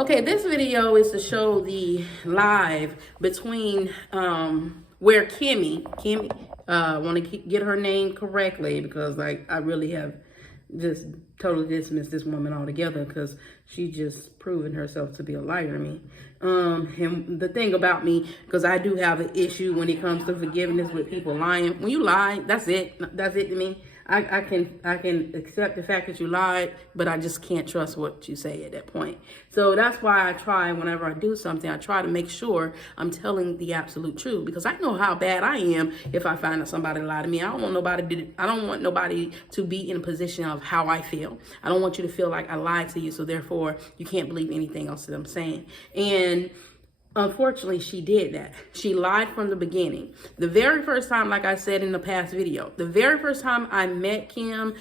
Okay, this video is to show the live between where Kimmy, want to get her name correctly because I really have just totally dismissed this woman altogether because she just proven herself to be a liar to me. And the thing about me, because I do have an issue when it comes to forgiveness with people lying. When you lie, that's it to me. I can accept the fact that you lied, but I just can't trust what you say at that point. So that's why I try, whenever I do something, I try to make sure I'm telling the absolute truth, because I know how bad I am if I find out somebody lied to me. I don't want nobody to be in a position of how I feel. I don't want you to feel like I lied to you, so therefore you can't believe anything else that I'm saying. And unfortunately, she did that. She lied from the beginning. The very first time, like I said in the past video, the very first time I met Kimmy,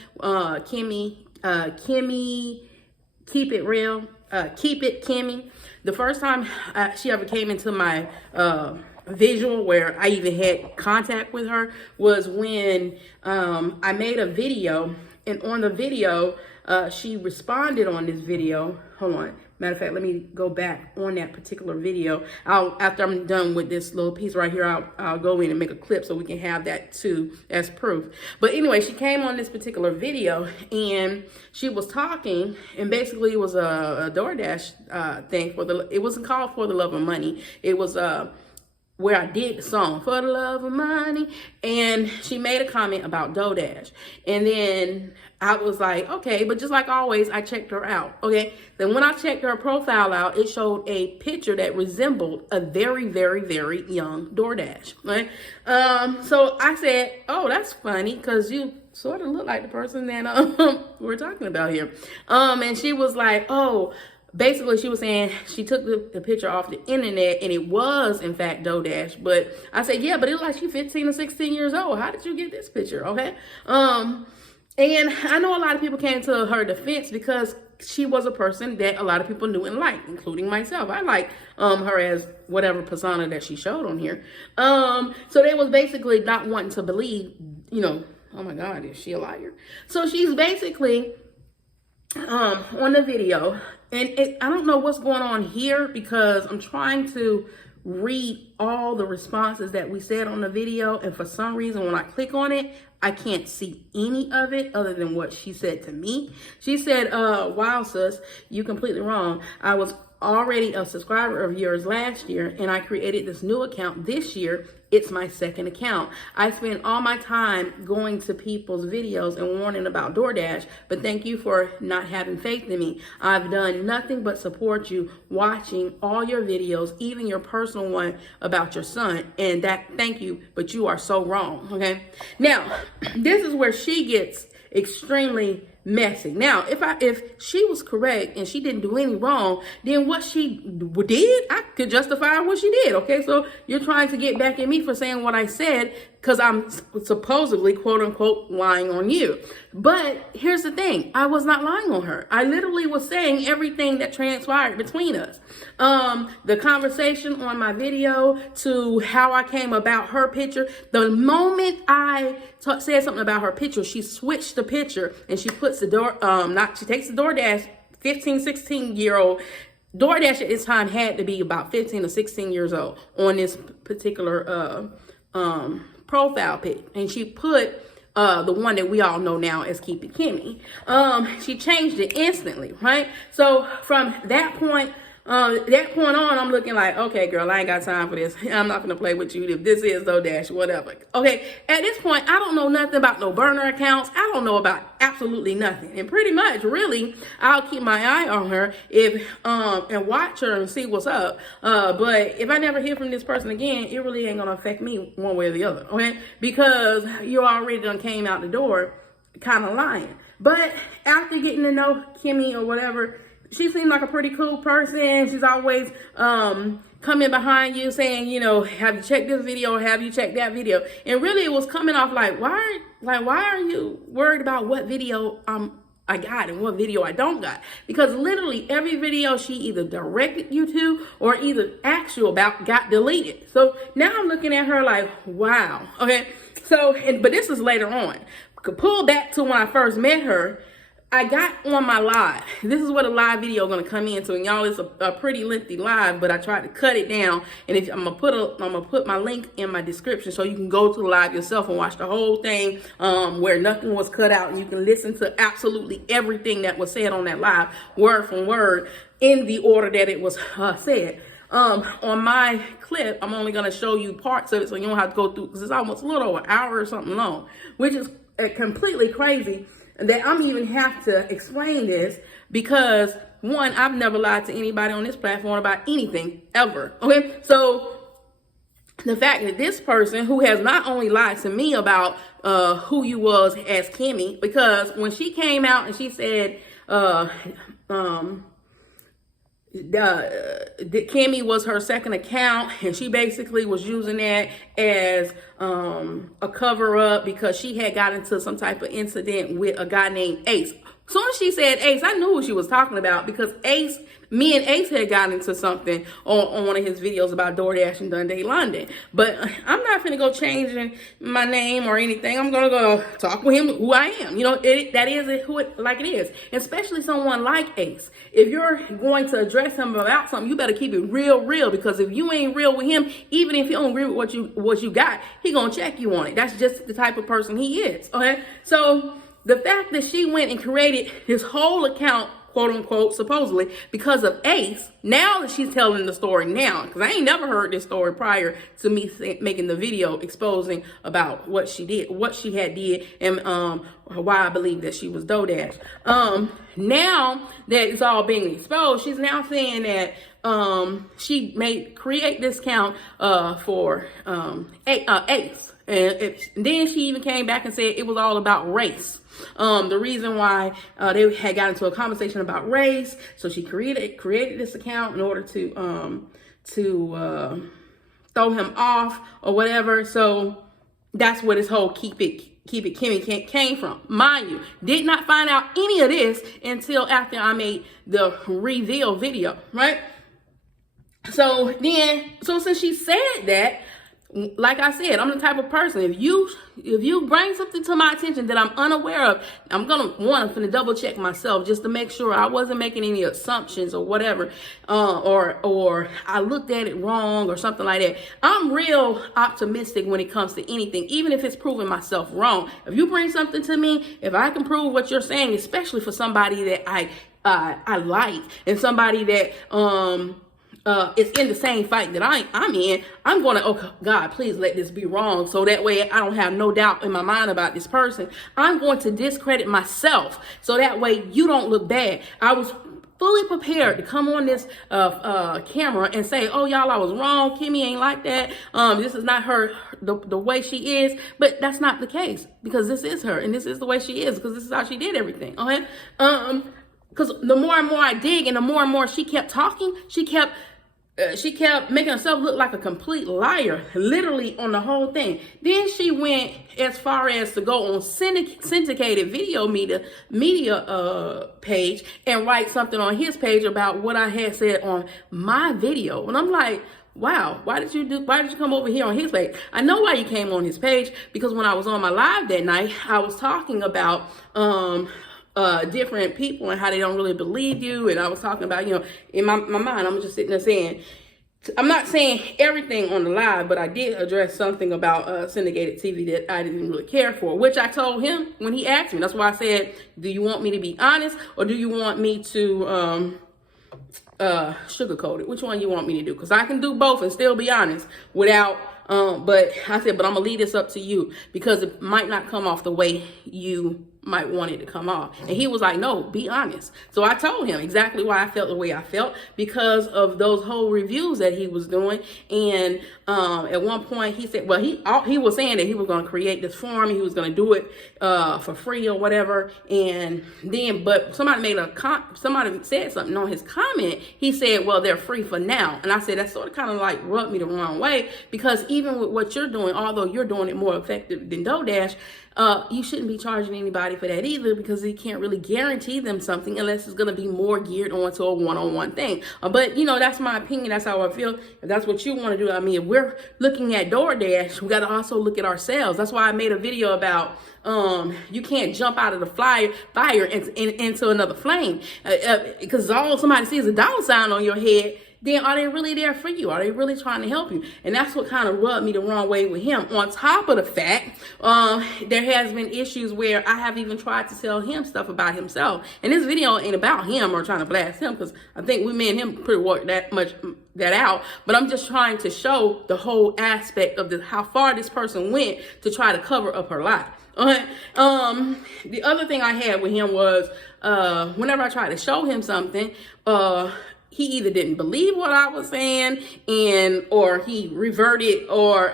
keep it real, keep it Kimmy. The first time she ever came into my visual where I even had contact with her was when I made a video, and on the video, she responded on this video. Hold on. Matter of fact, let me go back on that particular video. After I'm done with this little piece right here, I'll go in and make a clip so we can have that too as proof. But anyway, she came on this particular video and she was talking, and basically it was a DoorDash thing it wasn't called For the Love of Money. It was where I did the song For the Love of Money, and she made a comment about DoorDash. And then I was like, okay, but just like always, I checked her out, okay? Then when I checked her profile out, it showed a picture that resembled a very, very, very young DoorDash, right? So I said, oh, that's funny, because you sort of look like the person that we're talking about here. And she was like, oh, basically, she was saying she took the picture off the internet, and it was, in fact, DoorDash. But I said, yeah, but it was like she's 15 or 16 years old. How did you get this picture, okay? And I know a lot of people came to her defense because she was a person that a lot of people knew and liked, including myself. I like her as whatever persona that she showed on here. So they was basically not wanting to believe, oh my God, is she a liar? So she's basically on the video, and I don't know what's going on here because I'm trying to read all the responses that we said on the video, and for some reason when I click on it, I can't see any of it other than what she said to me. She said, wow, sis, you completely wrong. I was already a subscriber of yours last year, and I created this new account this year. It's my second account. I spend all my time going to people's videos and warning about DoorDash, but thank you for not having faith in me. I've done nothing but support you, watching all your videos, even your personal one about your son, and thank you, but you are so wrong, okay? Now, this is where she gets extremely messy. Now, if she was correct and she didn't do any wrong, then what she did, I could justify what she did, okay? So you're trying to get back at me for saying what I said because I'm supposedly, quote unquote, lying on you. But here's the thing. I was not lying on her. I literally was saying everything that transpired between us. The conversation on my video to how I came about her picture. The moment I said something about her picture, she switched the picture and she puts she takes the DoorDash, 15, 16-year-old. DoorDash at this time had to be about 15 or 16 years old on this particular profile pic, and she put the one that we all know now as Keep It Kimmy. She changed it instantly, right? So from that point on, I'm looking like, okay, girl, I ain't got time for this. I'm not gonna play with you if this is DoorDash, whatever. Okay, at this point, I don't know nothing about no burner accounts. I don't know about absolutely nothing. And pretty much, really, I'll keep my eye on her and watch her and see what's up. But if I never hear from this person again, it really ain't gonna affect me one way or the other, okay? Because you already done came out the door kind of lying. But after getting to know Kimmy or whatever, she seemed like a pretty cool person. She's always coming behind you saying, have you checked this video or have you checked that video? And really it was coming off like, why are you worried about what video I got and what video I don't got? Because literally every video she either directed you to or either asked you about got deleted. So now I'm looking at her like, wow. Okay. So, but this is later on. Pull back to when I first met her. I got on my live. This is what a live video going to come into, and y'all, it's a pretty lengthy live, but I tried to cut it down. And if I'm gonna put my link in my description so you can go to the live yourself and watch the whole thing, where nothing was cut out, and you can listen to absolutely everything that was said on that live, word for word, in the order that it was said. On my clip, I'm only going to show you parts of it so you don't have to go through, because it's almost a little over an hour or something long, which is completely crazy that I'm even have to explain this, because one, I've never lied to anybody on this platform about anything ever. Okay, so the fact that this person who has not only lied to me about who you was as Kemi, because when she came out and she said Kemi was her second account, and she basically was using that as a cover up because she had got into some type of incident with a guy named Ace. As soon as she said Ace, I knew who she was talking about, because me and Ace had gotten into something on one of his videos about DoorDash in Dundee, London. But I'm not finna go changing my name or anything. I'm gonna go talk with him who I am. You know, that is who it like it is. Especially someone like Ace. If you're going to address him about something, you better keep it real. Because if you ain't real with him, even if he don't agree with what you got, he gonna check you on it. That's just the type of person he is. Okay, so the fact that she went and created this whole account, quote unquote, supposedly, because of Ace, now that she's telling the story now, because I ain't never heard this story prior to me making the video exposing about what she did, what she had did, and why I believe that she was DoorDash. Now that it's all being exposed, she's now saying that she create this account for Ace. And then she even came back and said it was all about race. The reason why they had got into a conversation about race, so she created this account in order to throw him off or whatever. So that's where this whole Keep It Kemi came from. Mind you, did not find out any of this until after I made the reveal video, right? So since she said that, like I said, I'm the type of person, if you bring something to my attention that I'm unaware of, I'm gonna double check myself just to make sure I wasn't making any assumptions or whatever, or I looked at it wrong or something like that. I'm real optimistic when it comes to anything, even if it's proving myself wrong. If you bring something to me, if I can prove what you're saying, especially for somebody that I like, and somebody that is in the same fight that I'm in, I'm going to, oh God, please let this be wrong. So that way I don't have no doubt in my mind about this person. I'm going to discredit myself. So that way you don't look bad. I was fully prepared to come on this camera and say, oh y'all, I was wrong. Kemi ain't like that. This is not her, the way she is. But that's not the case, because this is her and this is the way she is, because this is how she did everything. Okay. Because the more and more I dig and the more she kept talking, she kept making herself look like a complete liar, literally, on the whole thing. Then she went as far as to go on syndicated video media page and write something on his page about what I had said on my video. And I'm like, wow, why did you come over here on his page? I know why you came on his page, because when I was on my live that night, I was talking about different people and how they don't really believe you. And I was talking about, you know, in my mind, I'm just sitting there saying, I'm not saying everything on the live, but I did address something about syndicated TV that I didn't really care for, which I told him when he asked me. That's why I said, do you want me to be honest, or do you want me to sugarcoat it? Which one you want me to do? Because I can do both and still be honest without but I said, but I'm gonna leave this up to you, because it might not come off the way you might want it to come off. And he was like, no, be honest. So I told him exactly why I felt the way I felt, because of those whole reviews that he was doing. And at one point he said, well, he was saying that he was going to create this form, he was going to do it for free or whatever. And then, but somebody said something on his comment. He said, well, they're free for now. And I said, that sort of kind of like rubbed me the wrong way, because even with what you're doing, although you're doing it more effective than DoorDash, you shouldn't be charging anybody for that either, because you can't really guarantee them something unless it's going to be more geared onto a one-on-one thing. But that's my opinion. That's how I feel. If that's what you want to do, I mean, if we're looking at DoorDash, we got to also look at ourselves. That's why I made a video about you can't jump out of the fire into another flame, because all somebody sees is a dollar sign on your head. Then are they really there for you? Are they really trying to help you? And that's what kind of rubbed me the wrong way with him. On top of the fact, there has been issues where I have even tried to tell him stuff about himself. And this video ain't about him or trying to blast him, because I think me and him pretty worked that out. But I'm just trying to show the whole aspect of how far this person went to try to cover up her lie. The other thing I had with him was whenever I tried to show him something, he either didn't believe what I was saying, or he reverted, or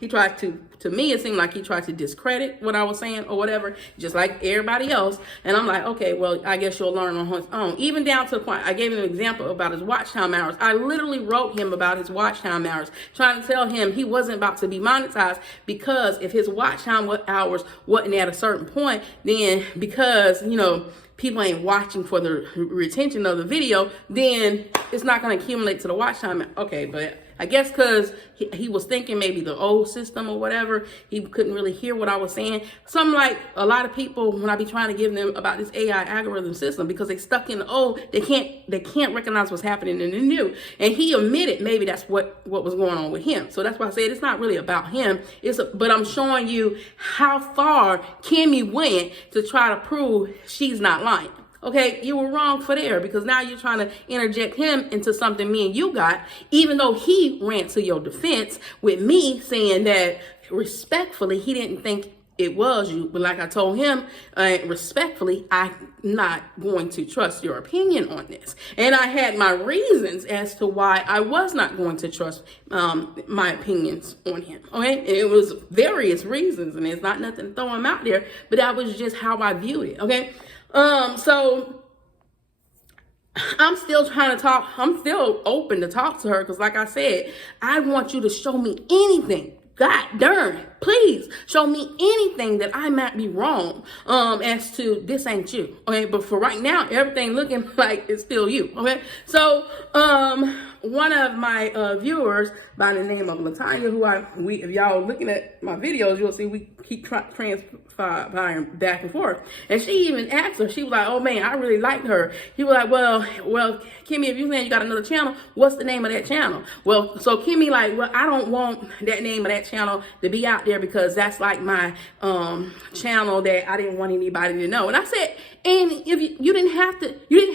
he tried to me, it seemed like he tried to discredit what I was saying or whatever, just like everybody else. And I'm like, okay, well, I guess you'll learn on his own. Even down to the point, I gave him an example about his watch time hours. I literally wrote him about his watch time hours, trying to tell him he wasn't about to be monetized, because if his watch time hours wasn't at a certain point, then because, people ain't watching for the retention of the video, then it's not going to accumulate to the watch time. Okay, but I guess because he was thinking maybe the old system or whatever, he couldn't really hear what I was saying. Something like a lot of people, when I be trying to give them about this AI algorithm system, because they stuck in the old, they can't recognize what's happening in the new. And he admitted maybe that's what was going on with him. So that's why I said it's not really about him. But I'm showing you how far Kemi went to try to prove she's not lying. Okay, you were wrong for there, because now you're trying to interject him into something me and you got, even though he ran to your defense with me saying that respectfully, he didn't think it was you. But like I told him, respectfully, I'm not going to trust your opinion on this. And I had my reasons as to why I was not going to trust my opinions on him. Okay, and it was various reasons, and it's not nothing to throw him out there, but that was just how I viewed it. Okay. So I'm still trying to talk. I'm still open to talk to her, because like I said, I want you to show me anything. God darn, please show me anything that I might be wrong as to this ain't you. Okay, but for right now, everything looking like it's still you. Okay, so one of my viewers by the name of Latanya, who if y'all looking at my videos, you'll see we keep transpiring back and forth. And she even asked her, she was like, oh man, I really liked her. He was like, well, Kemi, if you saying you got another channel, what's the name of that channel? Well, so Kemi like, well, I don't want that name of that channel to be out there, because that's like my channel that I didn't want anybody to know. And I said, and if you didn't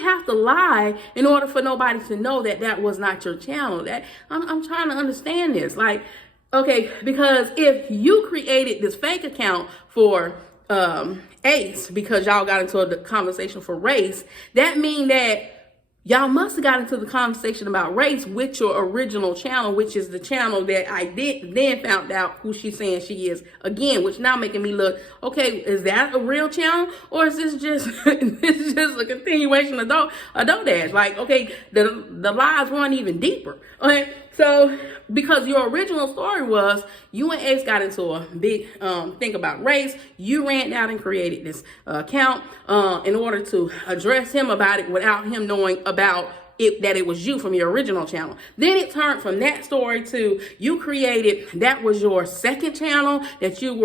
have to lie in order for nobody to know that was not your channel. That I'm trying to understand this. Like, okay, because if you created this fake account for Ace because y'all got into the conversation for race, that means that y'all must have got into the conversation about race with your original channel, which is the channel that I then found out who she's saying she is again, which now making me look, okay, is that a real channel, or is this just a continuation of DoorDash? Like, okay, the lies weren't even deeper. Okay, so because your original story was you and Ace got into a big thing about race, you ran out and created this account in order to address him about it without him knowing about it, that it was you from your original channel. Then it turned from that story to you created, that was your second channel that you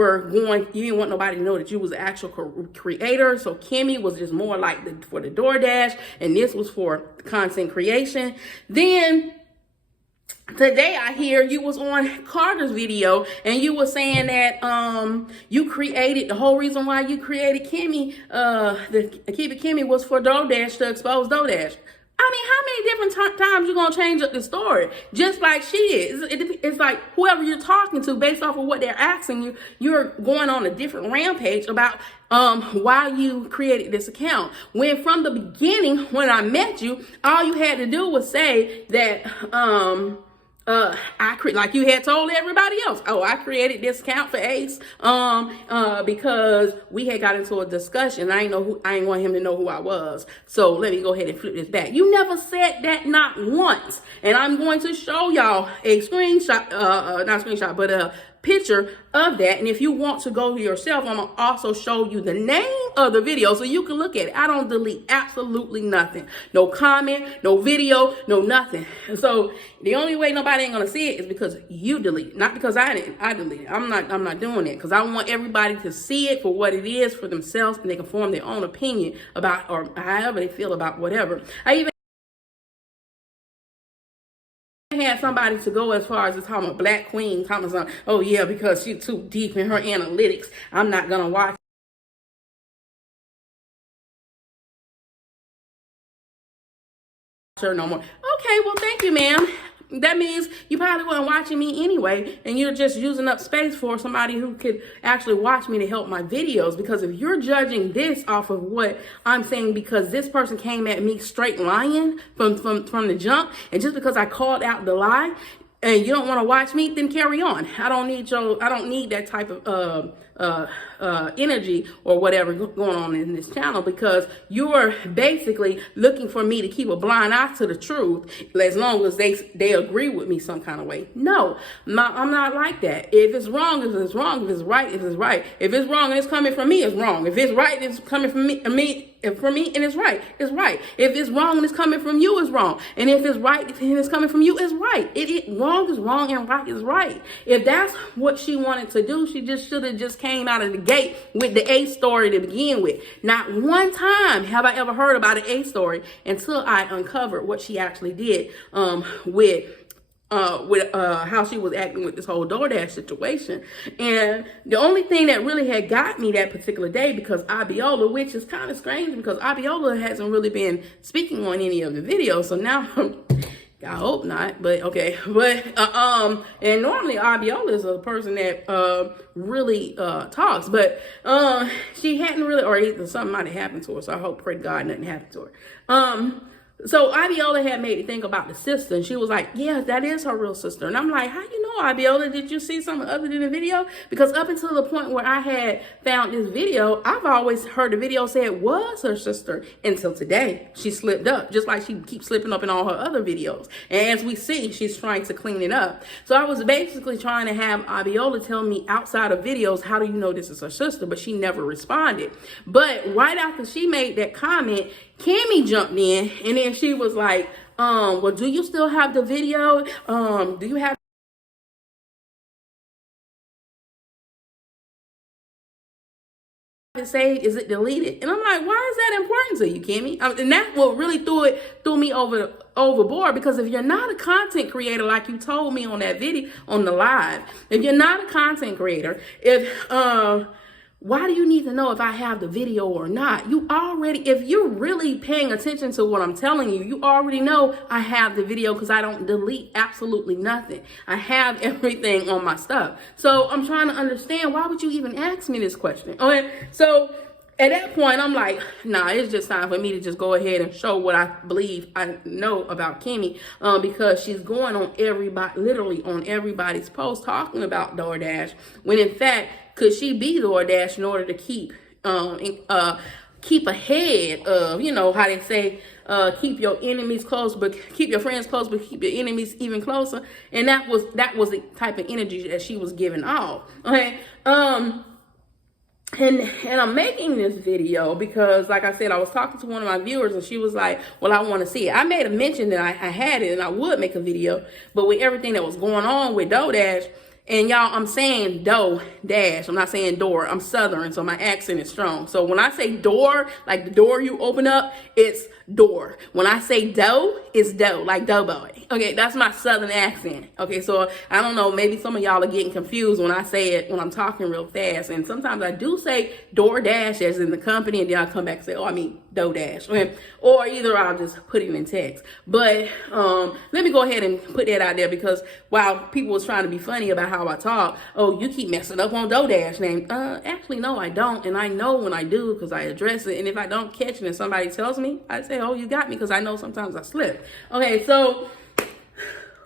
didn't want nobody to know that you was the actual creator. So Kemi was just more like for the DoorDash, and this was for content creation. Then today I hear you was on Carter's video and you were saying that you created, the whole reason why you created Kemi, the Keep It Kemi, was for DoorDash, to expose DoorDash. I mean, how many different times you gonna change up the story? Just like she is. It's like whoever you're talking to, based off of what they're asking you, you're going on a different rampage about why you created this account. When from the beginning, when I met you, all you had to do was say that like you had told everybody else, oh, I created this account for Ace because we had got into a discussion. I ain't want him to know who I was. So let me go ahead and flip this back. You never said that, not once. And I'm going to show y'all a screenshot, not screenshot, but a picture of that. And if you want to go yourself, I'm gonna also show you the name of the video so you can look at it. I don't delete absolutely nothing. No comment, no video, no nothing. And so the only way nobody ain't gonna see it is because you delete it, not because I delete it. I'm not doing it, because I want everybody to see it for what it is for themselves, and they can form their own opinion about, or however they feel about whatever. I even had somebody to go as far as talking about Black Queen, talking about, oh yeah, because she's too deep in her analytics, I'm not gonna watch her no more. Okay, well, thank you, ma'am. That means you probably weren't watching me anyway, and you're just using up space for somebody who could actually watch me to help my videos. Because if you're judging this off of what I'm saying, because this person came at me straight lying from the jump, and just because I called out the lie, and you don't want to watch me, then carry on. I don't need that type of energy or whatever going on in this channel, because you're basically looking for me to keep a blind eye to the truth as long as they agree with me some kind of way. No, I'm not like that. If it's wrong, if it's wrong. If it's right, if it's right. If it's wrong and it's coming from me, it's wrong. If it's right, it's coming from me and it's right, it's right. If it's wrong and it's coming from you, it's wrong. And if it's right and it's coming from you, it's right. Wrong is wrong and right is right. If that's what she wanted to do, she just should have just came out of the gate with the A story to begin with. Not one time have I ever heard about an A story until I uncovered what she actually did with how she was acting with this whole DoorDash situation. And the only thing that really had got me that particular day, because Abiola, which is kind of strange because Abiola hasn't really been speaking on any of the videos, so now I hope not, but okay. But and normally Abiola is a person that really talks, but she hadn't really, or either something might have happened to her, so I hope, pray to God, nothing happened to her. So Abiola had made me think about the sister, and she was like, yeah, that is her real sister. And I'm like, how you know, Abiola? Did you see something other than the video? Because up until the point where I had found this video, I've always heard the video say it was her sister until today. She slipped up, just like she keeps slipping up in all her other videos. And as we see, she's trying to clean it up. So I was basically trying to have Abiola tell me outside of videos, how do you know this is her sister? But she never responded. But right after she made that comment, Kemi jumped in, and then she was like, well, do you still have the video? Do you have it saved? Is it deleted? And I'm like, why is that important to you, Kemi? And that's what really threw me overboard, because if you're not a content creator, like you told me on that video, on the live, if you're not a content creator, why do you need to know if I have the video or not? You already, if you're really paying attention to what I'm telling you, you already know I have the video, because I don't delete absolutely nothing. I have everything on my stuff. So I'm trying to understand, why would you even ask me this question? Okay, so at that point, I'm like, nah, it's just time for me to just go ahead and show what I believe I know about Kemi, because she's going on everybody, literally on everybody's post talking about DoorDash, when in fact, could she be DoorDash in order to keep ahead of, you know, how they say, keep your enemies close, but keep your friends close, but keep your enemies even closer. And that was the type of energy that she was giving off. Okay. And I'm making this video because, like I said, I was talking to one of my viewers, and she was like, well, I want to see it. I made a mention that I had it and I would make a video, but with everything that was going on with DoorDash, and y'all, I'm saying DoorDash. I'm not saying door. I'm Southern, so my accent is strong. So when I say door, like the door you open up, it's door. When I say dough, it's dough, like doughboy. Okay, that's my Southern accent. Okay, so I don't know, maybe some of y'all are getting confused when I say it, when I'm talking real fast. And sometimes I do say DoorDash as in the company, and then I come back and say, oh, I mean DoorDash. Okay? Or either I'll just put it in text. But let me go ahead and put that out there, because while people was trying to be funny about how I talk, oh, you keep messing up on DoorDash name. Actually, no, I don't. And I know when I do, because I address it. And if I don't catch it and somebody tells me, I say, oh, you got me, because I know sometimes I slip. Okay, so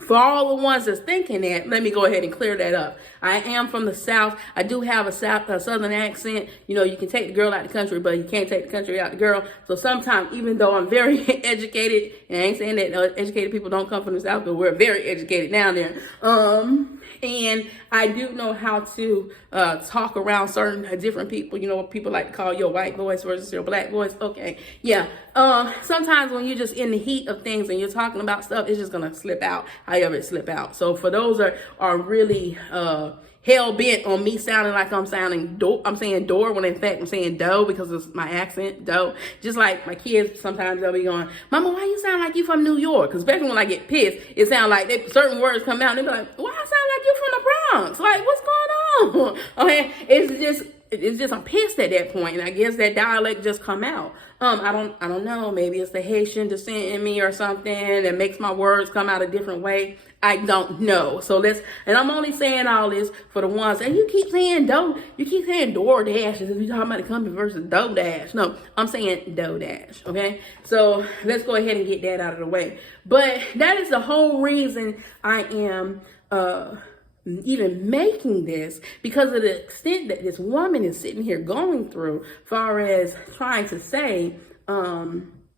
for all the ones that's thinking that, let me go ahead and clear that up. I am from the South. I do have a Southern accent. You know, you can take the girl out the country, but you can't take the country out the girl. So sometimes, even though I'm very educated, and I ain't saying that educated people don't come from the South, but we're very educated down there. And I do know how to talk around certain different people. You know, what people like to call your white voice versus your black voice. Okay, yeah. Sometimes when you're just in the heat of things and you're talking about stuff, it's just gonna slip out, however it slip out. So for those are really hell bent on me sounding like I'm saying door when in fact I'm saying dough because of my accent, dough. Just like my kids, sometimes they'll be going, Mama, why you sound like you from New York? Because especially when I get pissed, it sounds like certain words come out and they're like, why I sound like you from the Bronx? Like, what's going on? Okay, it's just I'm pissed at that point, and I guess that dialect just come out. I don't know. Maybe it's the Haitian descent in me or something that makes my words come out a different way. I don't know. So and I'm only saying all this for the ones, and you keep saying DoorDash as if you're talking about the company versus DoorDash. No, I'm saying DoorDash. Okay, so let's go ahead and get that out of the way. But that is the whole reason I am even making this, because of the extent that this woman is sitting here going through, far as trying to say,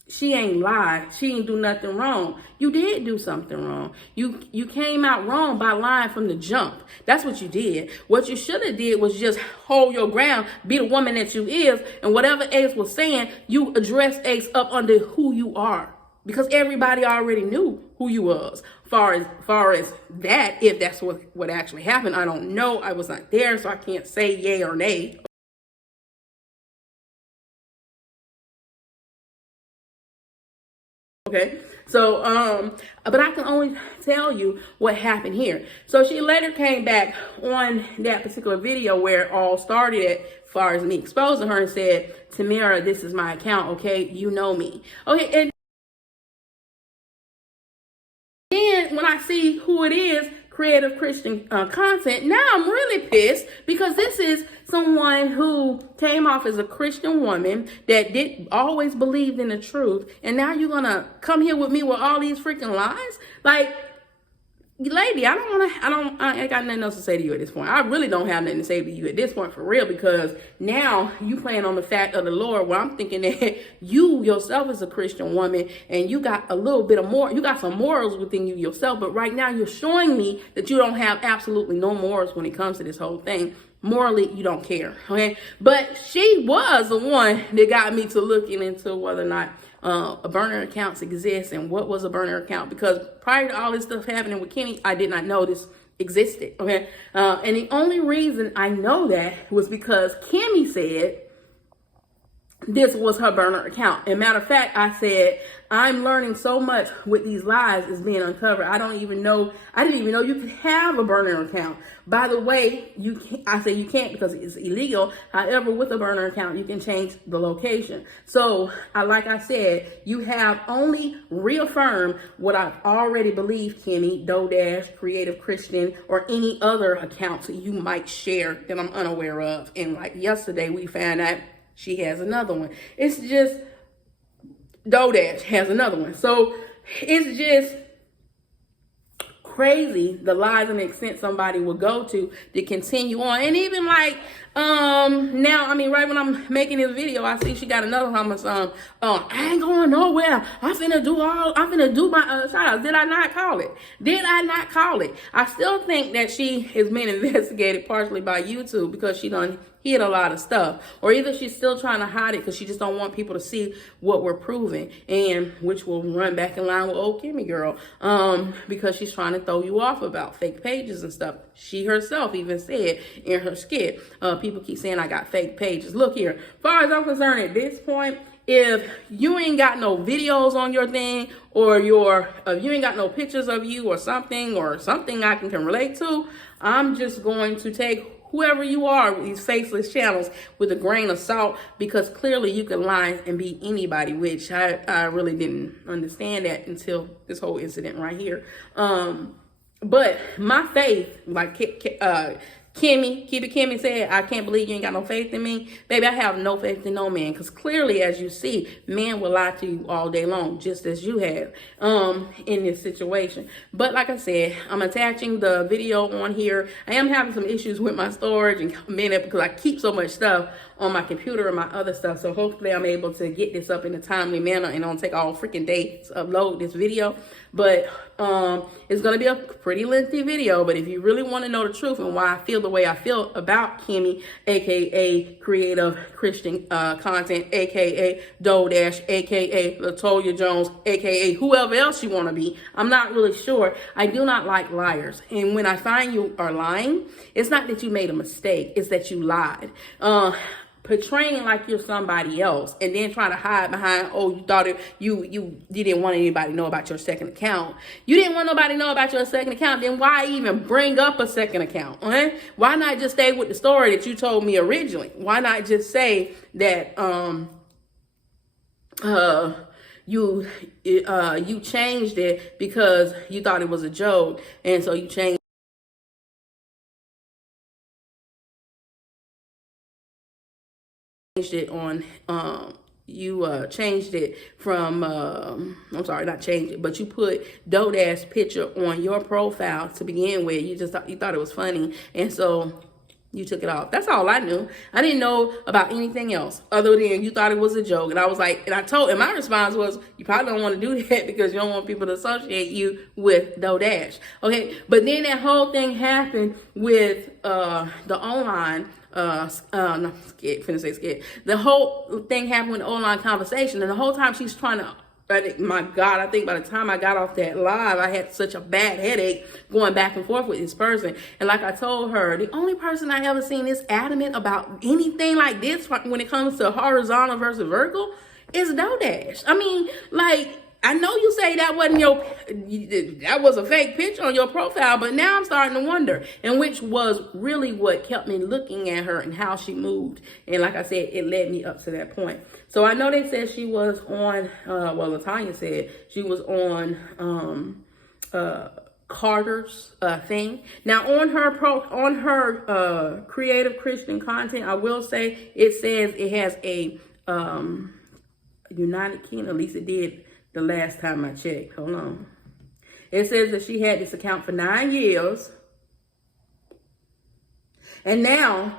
she ain't lied, she ain't do nothing wrong. You did do something wrong. You came out wrong by lying from the jump. That's what you did. What you should have did was just hold your ground, be the woman that you is, and whatever Ace was saying, you address Ace up under who you are. Because everybody already knew who you was. Far as that, if that's what actually happened, I don't know. I was not there, so I can't say yay or nay. Okay, so but I can only tell you what happened here. So she later came back on that particular video where it all started at, as far as me exposing her, and said, Tamara, this is my account, okay? You know me. Okay, and then when I see who it is, creative Christian content, now I'm really pissed, because this is someone who came off as a Christian woman that always believed in the truth, and now you're gonna come here with me with all these freaking lies? Like, lady, I ain't got nothing else to say to you at this point. I really don't have nothing to say to you at this point, for real, because now you playing on the fact of the Lord, where I'm thinking that you yourself is a Christian woman and you got a little bit of you got some morals within you yourself, but right now you're showing me that you don't have absolutely no morals when it comes to this whole thing. Morally, you don't care, okay? But she was the one that got me to looking into whether or not burner accounts exist and what was a burner account, because prior to all this stuff happening with Kenny, I did not know this existed, okay? And the only reason I know that was because Kimmy said this was her burner account. And matter of fact, I said, I'm learning so much with these lies is being uncovered. I didn't even know you could have a burner account. By the way, I say you can't because it's illegal. However, with a burner account, you can change the location. So, like I said, you have only reaffirmed what I've already believed, Kimmy, DoorDash, Creative Christian, or any other accounts that you might share that I'm unaware of. And like yesterday, we found out she has another one. It's just DoorDash has another one. So it's just crazy the lies and extent somebody will go to continue on. And even like now, I mean, right when I'm making this video, I see she got another homicide. I ain't going nowhere. I'm finna do my shout out. Did I not call it? I still think that she is being investigated partially by YouTube because she done hid a lot of stuff, or either she's still trying to hide it because she just don't want people to see what we're proving, and which will run back in line with old Kimmy girl, because she's trying to throw you off about fake pages and stuff. She herself even said in her skit, people keep saying I got fake pages. Look here, as far as I'm concerned at this point, if you ain't got no videos on your thing, or if you ain't got no pictures of you or something I can relate to, I'm just going to take whoever you are with these faceless channels with a grain of salt, because clearly you can lie and be anybody, which I really didn't understand that until this whole incident right here. But my faith, like Kimmy, Keep It Kimmy said, I can't believe you ain't got no faith in me. Baby, I have no faith in no man. Because clearly, as you see, men will lie to you all day long, just as you have in this situation. But like I said, I'm attaching the video on here. I am having some issues with my storage and minute because I keep so much stuff on my computer and my other stuff. So hopefully I'm able to get this up in a timely manner and don't take all freaking day to upload this video. But it's going to be a pretty lengthy video. But if you really want to know the truth and why I feel the way I feel about Kimmy, aka Creative Christian Content, aka Dodash, aka Latoya Jones, aka whoever else you want to be, I'm not really sure. I do not like liars. And when I find you are lying, it's not that you made a mistake. It's that you lied. Portraying like you're somebody else and then trying to hide behind, oh, you thought you didn't want anybody to know about your second account. You didn't want nobody to know about your second account, then why even bring up a second account? Okay? Why not just stay with the story that you told me originally? Why not just say that you changed it because you thought it was a joke, and so you changed it on you changed it from I'm sorry, not changed it, but you put Dodash picture on your profile to begin with. You thought it was funny, and so you took it off. That's all I knew. I didn't know about anything else other than you thought it was a joke. And I was like, and my response was, you probably don't want to do that because you don't want people to associate you with Dodash. Okay. But then that whole thing happened with the online the whole thing happened with the online conversation, and the whole time she's trying to, my God, I think by the time I got off that live, I had such a bad headache going back and forth with this person. And like I told her, the only person I ever seen this adamant about anything like this when it comes to horizontal versus vertical is Dodash. I mean, like, I know you say that was a fake picture on your profile, but now I'm starting to wonder, and which was really what kept me looking at her and how she moved. And like I said, it led me up to that point. So I know they said she was on, LaTanya said she was on Carter's thing. Now on her Creative Christian Content, I will say it says it has a United Kingdom, at least it did the last time I checked. Hold on. It says that she had this account for 9 years. And now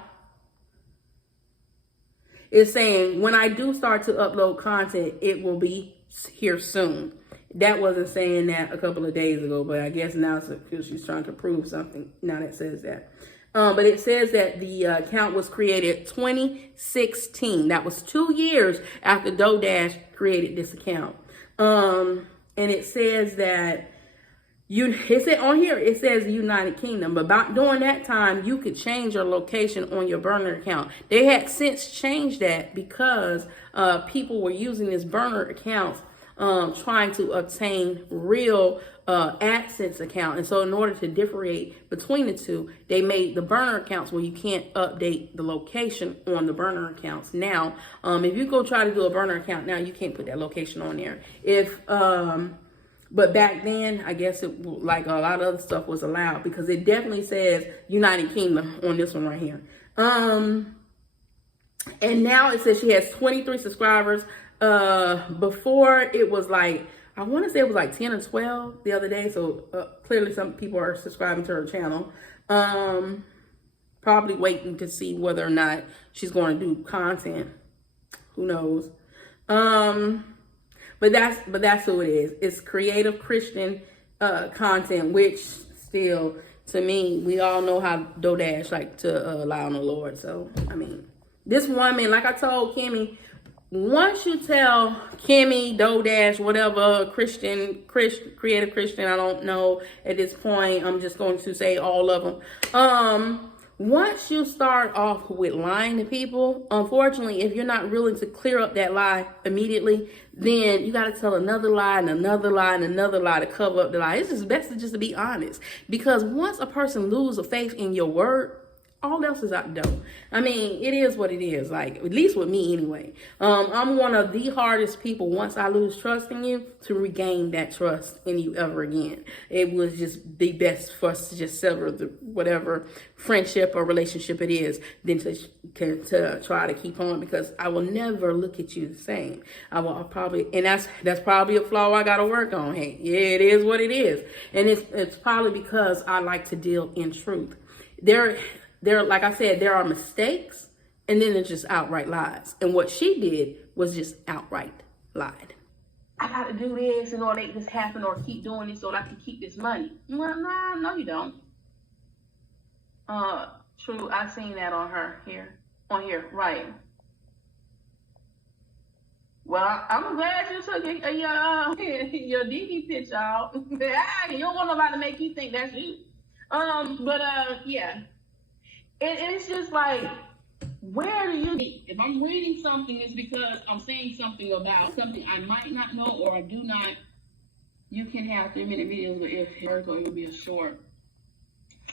it's saying when I do start to upload content, it will be here soon. That wasn't saying that a couple of days ago, but I guess now it's because she's trying to prove something. Now that says that. But it says that the account was created 2016. That was 2 years after Dodash created this account. And it says that it said on here, it says United Kingdom, but during that time, you could change your location on your burner account. They had since changed that because people were using this burner account trying to obtain real AdSense account. And so in order to differentiate between the two, they made the burner accounts where you can't update the location on the burner accounts. Now, if you go try to do a burner account now, you can't put that location on there. But back then, I guess like a lot of other stuff was allowed because it definitely says United Kingdom on this one right here. And now it says she has 23 subscribers. Before it was like, I want to say it was like 10 or 12 the other day. So clearly some people are subscribing to her channel. Probably waiting to see whether or not she's going to do content. Who knows? But that's who it is. It's Creative Christian Content, which still, to me, we all know how Dodash like to lie on the Lord. So, I mean, this woman, like I told Kimmy, once you tell Kimmy, Dodash, whatever, Creative Christian, I don't know at this point, I'm just going to say all of them. Once you start off with lying to people, unfortunately, if you're not willing to clear up that lie immediately, then you got to tell another lie and another lie and another lie to cover up the lie. It's just best to be honest, because once a person loses faith in your word, all else is out the door. I mean, it is what it is. Like, at least with me anyway. I'm one of the hardest people, once I lose trust in you, to regain that trust in you ever again. It would just be best for us to just sever the whatever friendship or relationship it is than to try to keep on, because I will never look at you the same. I will probably, and that's probably a flaw I got to work on. Hey, yeah, it is what it is. And it's probably because I like to deal in truth. There, like I said, there are mistakes, and then there's just outright lies. And what she did was just outright lied. I got to do this in order to make this happen, or keep doing this so that I can keep this money. Well, no, you don't. True, I've seen that on here, right. Well, I'm glad you took your DD picture out. You don't want nobody to make you think that's you. Yeah. It's just like, where do you, if I'm reading something, it's because I'm saying something about something I might not know or I do not. You can have 3-minute videos, but if it'll be a short.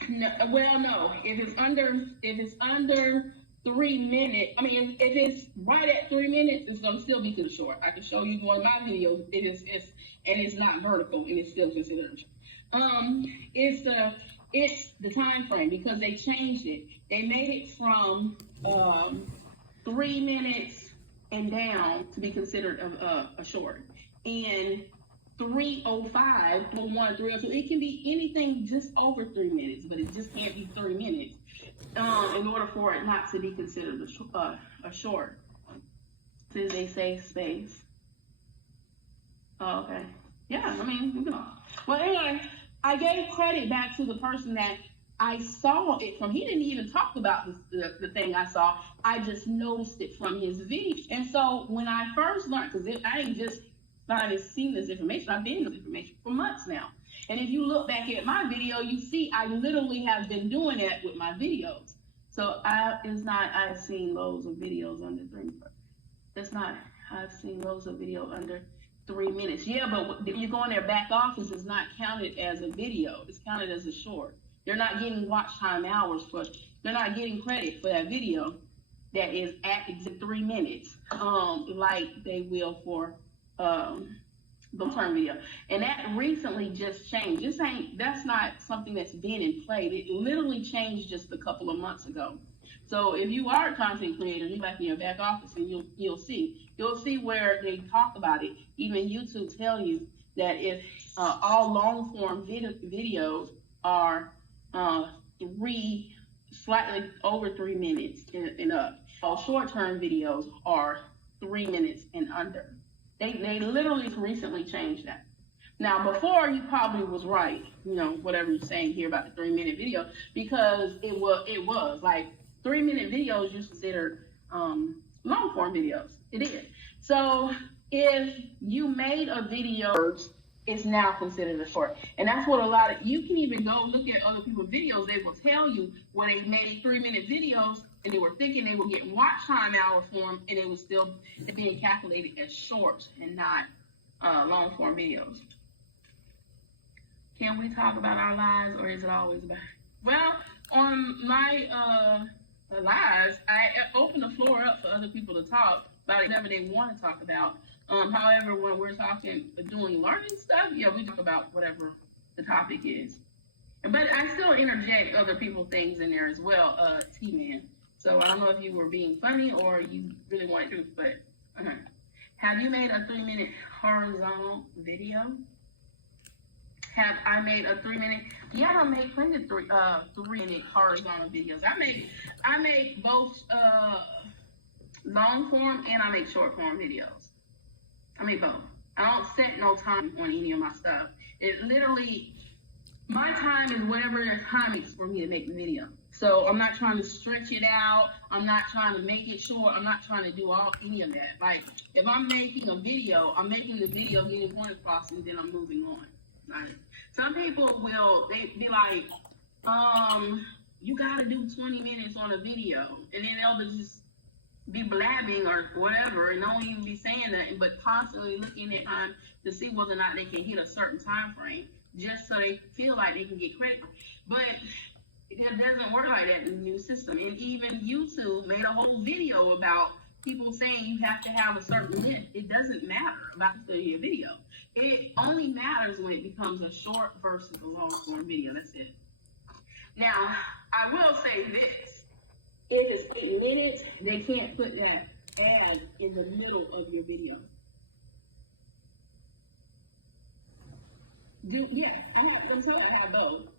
No, well, no. If it's under 3 minutes, I mean, if it's right at 3 minutes, it's gonna still be too short. I can show you one of my videos. It's not vertical, and it's still considered short. It's the time frame, because they changed it. They made it from 3 minutes and down to be considered a short. And 305, 1, 302, it can be anything just over 3 minutes, but it just can't be 3 minutes in order for it not to be considered a short. Did they say space? Oh, okay. Yeah, I mean, well, anyway, I gave credit back to the person that I saw it from. He didn't even talk about the thing I saw. I just noticed it from his video. And so when I first learned, because I ain't just started seeing this information, I've been in this information for months now. And if you look back at my video, you see I literally have been doing that with my videos. So I've seen loads of videos under 3 minutes. I've seen loads of video under 3 minutes. Yeah, but if you go in their back office, it's not counted as a video. It's counted as a short. They're not getting watch time hours they're not getting credit for that video that is at 3 minutes, like they will for the term video. And that recently just changed. That's not something that's been in play. It literally changed just a couple of months ago. So if you are a content creator, you're back in your back office, and you'll see where they talk about it. Even YouTube tell you that if all long form videos are slightly over 3 minutes and up, all short term videos are 3 minutes and under. They literally recently changed that. Now, before, you probably was right, whatever you're saying here about the 3-minute video, because it was like 3-minute videos you considered long form videos. It is. So if you made a video, it's now considered a short. And that's what you can even go look at other people's videos. They will tell you when they made 3-minute videos and they were thinking they were getting watch time hours for them, and it was still being calculated as shorts and not long form videos. Can we talk about our lives, or is it always about? Well, on my lives, I open the floor up for other people to talk about whatever they want to talk about. However, when we're doing learning stuff, yeah, we talk about whatever the topic is. But I still interject other people's things in there as well, T-Man. So I don't know if you were being funny or you really wanted to, but have you made a 3-minute horizontal video? Have I made a 3-minute? Yeah, I made plenty of 3-minute horizontal videos. I make both long form and I make short form videos. I make both. I don't set no time on any of my stuff. It literally, my time is whatever the time is for me to make the video. So I'm not trying to stretch it out. I'm not trying to make it short. I'm not trying to do any of that. Like, if I'm making a video, I'm making the video, getting point across, and then I'm moving on. Right? Some people they be like, you gotta do 20 minutes on a video, and then they'll just be blabbing or whatever, and don't even be saying that, but constantly looking at time to see whether or not they can hit a certain time frame, just so they feel like they can get credit. But It doesn't work like that in the new system. And even YouTube made a whole video about people saying you have to have a certain length. It doesn't matter about the your video. It only matters when it becomes a short versus a long form video. That's it. Now, I will say this. If it's 8 minutes, they can't put that ad in the middle of your video. I have both.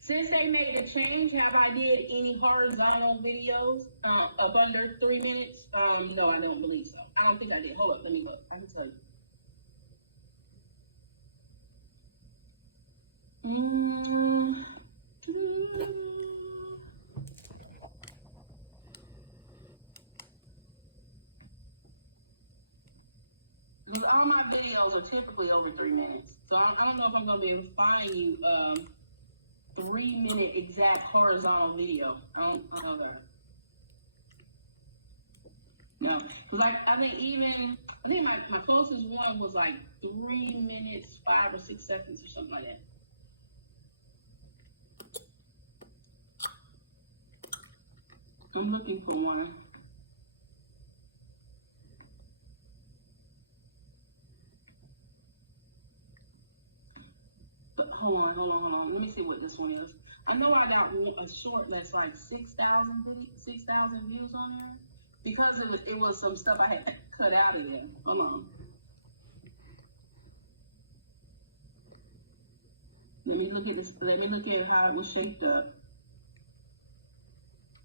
Since they made a change, have I did any horizontal videos of under 3 minutes? No, I don't believe so. I don't think I did. Hold up, let me look. I can tell you. Because all my videos are typically over 3 minutes. So I don't know if I'm going to be able to find you 3-minute exact horizontal video. I don't know that. No, because I think my closest one was like 3 minutes, 5 or 6 seconds or something like that. I'm looking for one. But hold on. Let me see what this one is. I know I got a short that's like 6,000 views on there because it was some stuff I had cut out of there. Hold on. Let me look at this. Let me look at how it was shaped up.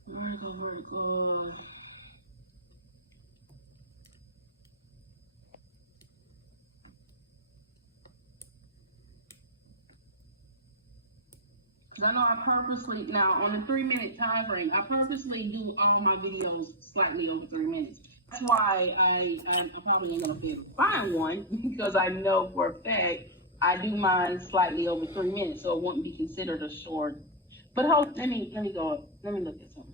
Vertical. Because I know I purposely, now on the 3-minute time frame, I purposely do all my videos slightly over 3 minutes. That's why I'm probably ain't gonna be able to find one because I know for a fact I do mine slightly over 3 minutes, so it wouldn't be considered a short. But let me go up. Let me look at something.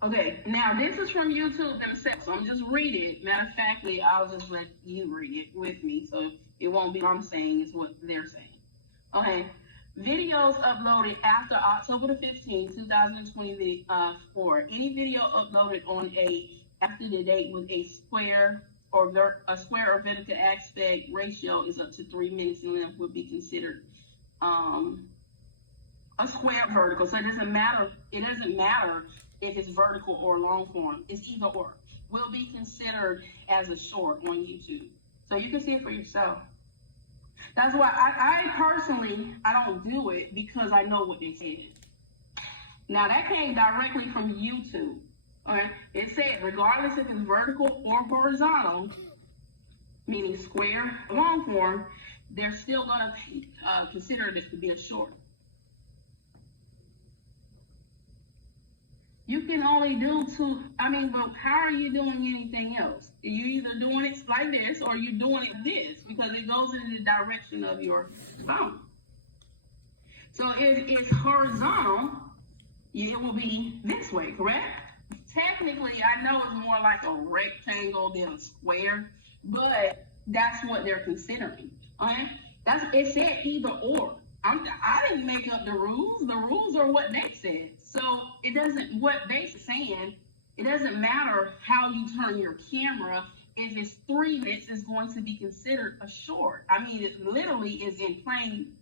Okay, now this is from YouTube themselves, so I'm just reading it. Matter of factly, I'll just let you read it with me, so it won't be what I'm saying, it's what they're saying. Okay, videos uploaded after October the 15th, 2024. Any video uploaded on after the date with a square or vertical aspect ratio is up to 3 minutes in length would be considered a square vertical. So it doesn't matter if it's vertical or long form. It's either or. Will be considered as a short on YouTube. So you can see it for yourself. That's why I personally, I don't do it because I know what they said. Now that came directly from YouTube. Okay, it said regardless if it's vertical or horizontal, meaning square or long form, they're still gonna consider this to be a short. You can only do but how are you doing anything else? You either doing it like this or you're doing it this because it goes in the direction of your phone. So if it's horizontal, it will be this way, correct? Technically, I know it's more like a rectangle than a square, but that's what they're considering. Okay? It said either or. I didn't make up the rules. The rules are what they said. So it doesn't, what they're saying, it doesn't matter how you turn your camera. If it's 3 minutes, it's going to be considered a short. I mean, it literally is in plain.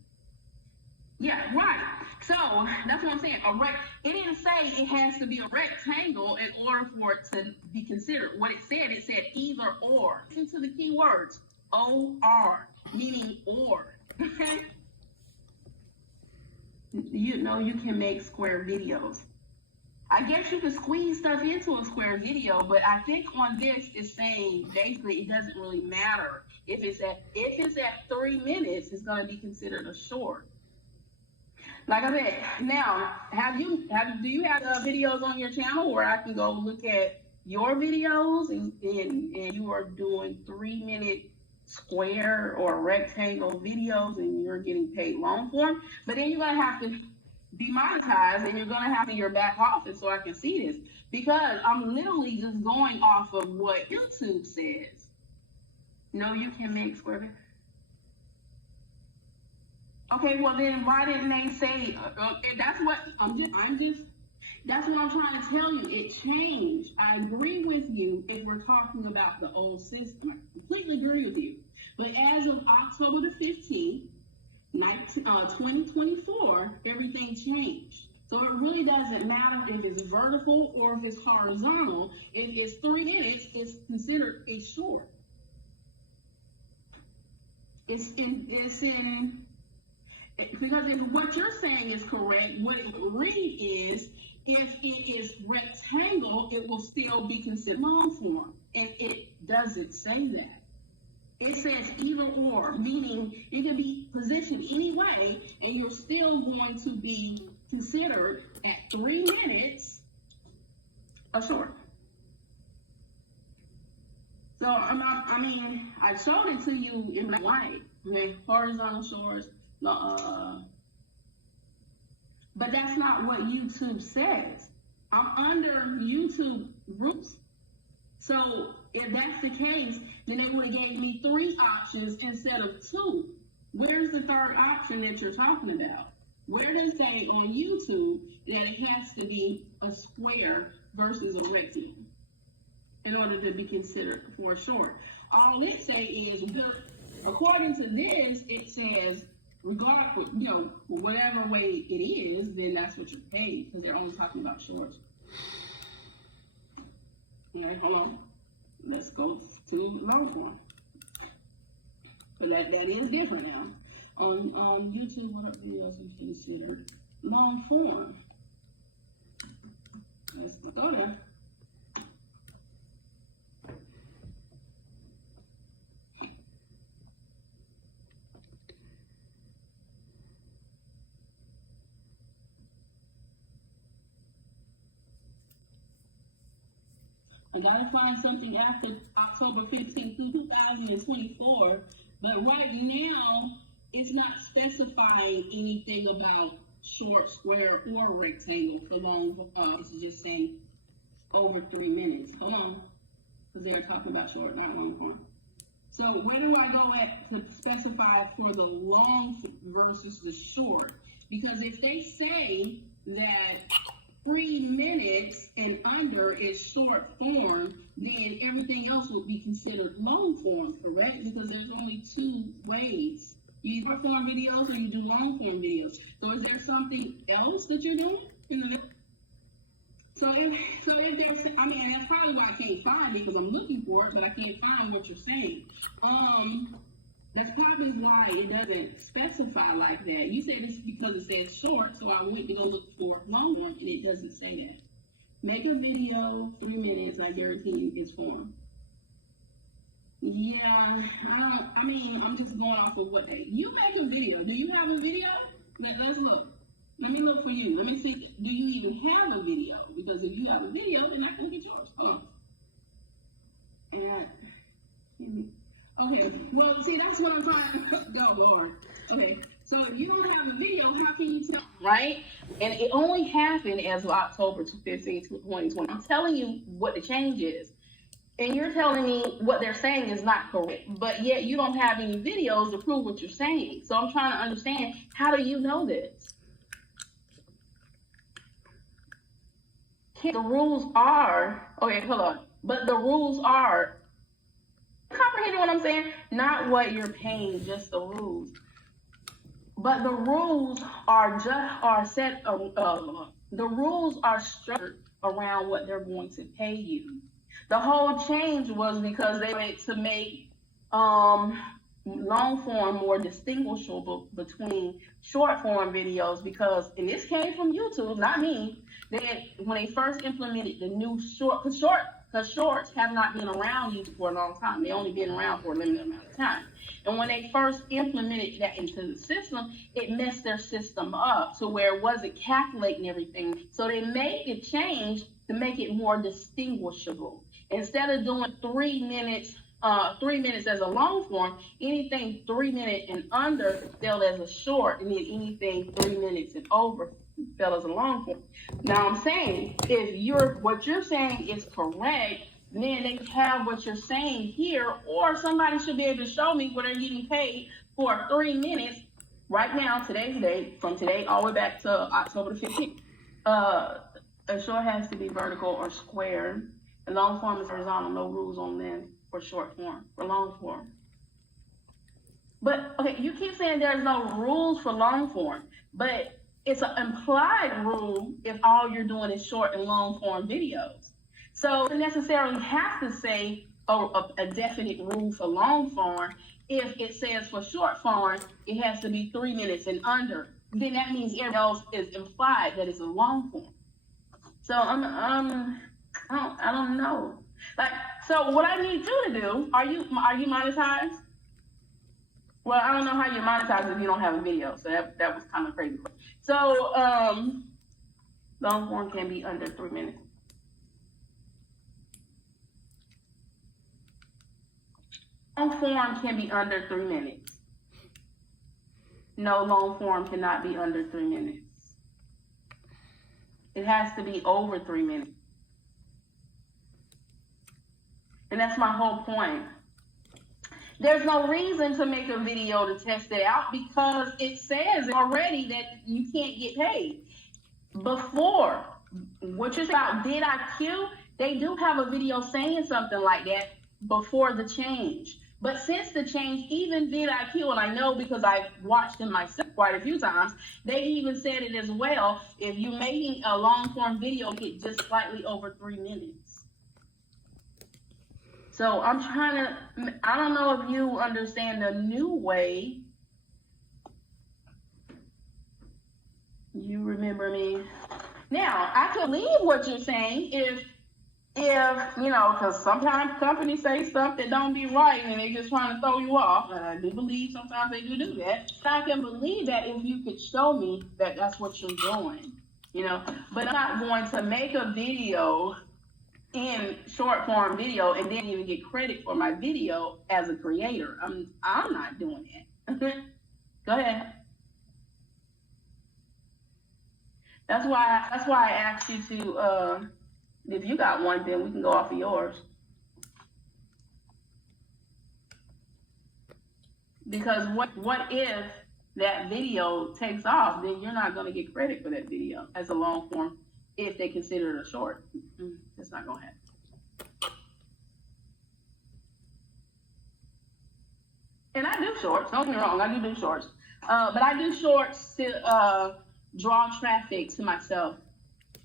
Yeah, right. So that's what I'm saying. It didn't say it has to be a rectangle in order for it to be considered. What it said either or. Listen to the key words, O-R, meaning or. Okay? You know you can make square videos. I guess you can squeeze stuff into a square video, but I think on this it's saying basically it doesn't really matter. If it's at 3 minutes, it's gonna be considered a short. Like I said, now do you have videos on your channel where I can go look at your videos and you are doing 3-minute square or rectangle videos and you're getting paid long form, but then you're gonna have to be monetized and you're gonna have to in your back office so I can see this, because I'm literally just going off of what YouTube says. No, you can make square. Okay, well then why didn't they say? That's what that's what I'm trying to tell you. It changed. I agree with you if we're talking about the old system. I completely agree with you. But as of October the 15th, 2024, everything changed. So it really doesn't matter if it's vertical or if it's horizontal. If it's 3 minutes, it's considered a short. Because if what you're saying is correct, what it would read is, if it is rectangle, it will still be considered long form. And it doesn't say that. It says either or, meaning it can be positioned any way, and you're still going to be considered at 3 minutes a short. So, I showed it to you in white, okay, horizontal shorts, but that's not what YouTube says. I'm under YouTube rules. So if that's the case, then they would have gave me 3 options instead of 2. Where's the third option that you're talking about? Where does it say on YouTube that it has to be a square versus a rectangle in order to be considered for a short? All it say is, according to this, it says, regardless, whatever way it is, then that's what you're paid, because they're only talking about shorts. All right, hold on. Let's go to long form. But that is different now. On YouTube, what other videos we considered long form? Let's go there. I gotta find something after October 15th through 2024, but right now it's not specifying anything about short, square, or rectangle for long. It's just saying over 3 minutes. Hold on, because they're talking about short, not long form. So where do I go at to specify for the long versus the short? Because if they say that 3 minutes and under is short form, then everything else would be considered long form, correct? Because there's only 2 ways. You do short form videos or you do long form videos. So is there something else that you're doing in the middle? So if there's, and that's probably why I can't find it, because I'm looking for it, but I can't find what you're saying. That's probably why it doesn't specify like that. You said it's because it says short, so I went to go look for long form, and it doesn't say that. Make a video, 3 minutes, I guarantee you it's form. Yeah, I'm just going off of what, you make a video. Do you have a video? Let's look. Let me look for you. Let me see, do you even have a video? Because if you have a video, then I can get yours. Oh. Okay, well, see, that's what I'm trying to go, Lord. Okay, so if you don't have a video, how can you tell? Right? And it only happened as of October 15, 2020. I'm telling you what the change is. And you're telling me what they're saying is not correct, but yet you don't have any videos to prove what you're saying. So I'm trying to understand, how do you know this? The rules are, okay, hold on. But the rules are, comprehending what I'm saying? Not what you're paying, just the rules. But the rules are the rules are structured around what they're going to pay you. The whole change was because they wanted to make long form more distinguishable between short form videos, because, and this came from YouTube, not me, when they first implemented the new because shorts have not been around YouTube for a long time. They only been around for a limited amount of time. And when they first implemented that into the system, it messed their system up to where it wasn't calculating everything. So they made the change to make it more distinguishable. Instead of doing 3 minutes, 3 minutes as a long form, anything 3 minutes and under fell as a short, and then anything 3 minutes and over fell as a long form. Now I'm saying, if what you're saying is correct, then they have what you're saying here, or somebody should be able to show me what they're getting paid for 3 minutes right now, today's date, from today all the way back to October the 15th. A short has to be vertical or square. A long form is horizontal, no rules on length for short form, for long form. But, okay, you keep saying there's no rules for long form, but it's an implied rule if all you're doing is short and long form videos. So you don't necessarily have to say a definite rule for long form. If it says for short form, it has to be 3 minutes and under. Then that means everything else is implied that it's a long form. So I don't know. Like, so what I need you to do, are you monetized? Well, I don't know how you're monetized if you don't have a video. So that was kind of crazy. So long form can be under 3 minutes. Long form can be under 3 minutes. No, long form cannot be under 3 minutes. It has to be over 3 minutes. And that's my whole point. There's no reason to make a video to test it out because it says already that you can't get paid. Before, what you're saying about vidIQ, they do have a video saying something like that before the change. But since the change, even vidIQ, and I know because I've watched them myself quite a few times, they even said it as well. If you're making a long form video, get just slightly over 3 minutes. So I'm trying to, I don't know if you understand the new way. You remember me? Now, I can believe what you're saying if you know, because sometimes companies say stuff that don't be right and they're just trying to throw you off. And I do believe sometimes they do that. So I can believe that if you could show me that that's what you're doing, you know. But I'm not going to make a video in short form video and then even get credit for my video as a creator. I'm not doing that. Go ahead. That's why I asked you to if you got one, then we can go off of yours. Because what if that video takes off, then you're not going to get credit for that video as a long form if they consider it a short. It's not going to happen. And I do shorts. Don't get me wrong, I do shorts. But I do shorts to draw traffic to myself.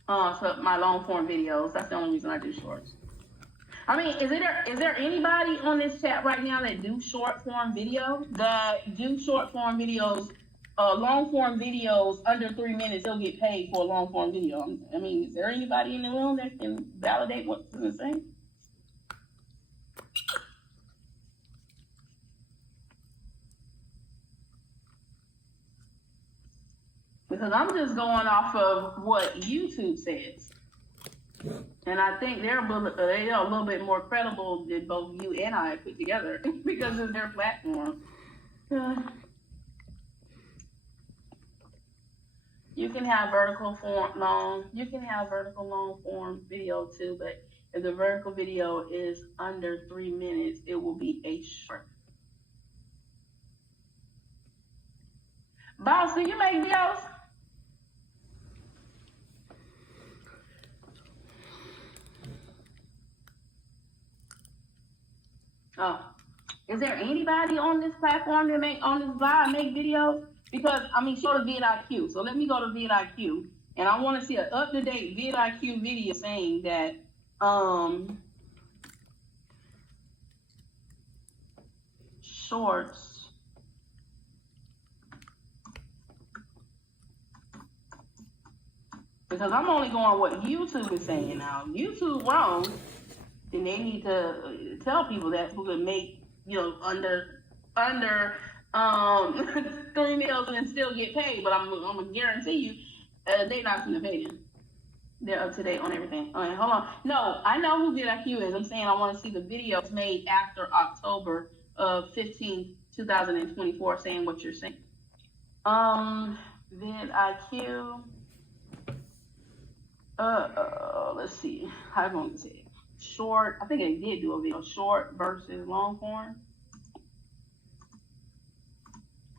So my long form videos. That's the only reason I do shorts. I mean, is there anybody on this chat right now that do short form video? That do short form videos, long form videos under 3 minutes? They'll get paid for a long form video. I mean, is there anybody in the room that can validate what's in the saying? Because I'm just going off of what YouTube says. And I think they are a little bit more credible than both you and I put together because of their platform. You can have vertical long form video too, but if the vertical video is under 3 minutes, it will be a short. Boss, do you make videos? Oh, is there anybody on this platform that make videos? Because I mean, show the vidIQ. So let me go to vidIQ, and I want to see an up-to-date vidIQ video saying that shorts because I'm only going what YouTube is saying now. YouTube wrong. Then they need to tell people that who can make, you know, under 3 million and still get paid. But I'm gonna guarantee you, they're not gonna pay them. They're up to date on everything. All right, hold on. No, I know who vidIQ is. I'm saying I want to see the videos made after October of 15, 2024, saying what you're saying. vidIQ. Let's see. How am I going to say it? Short. I think they did do a video. Short versus long form.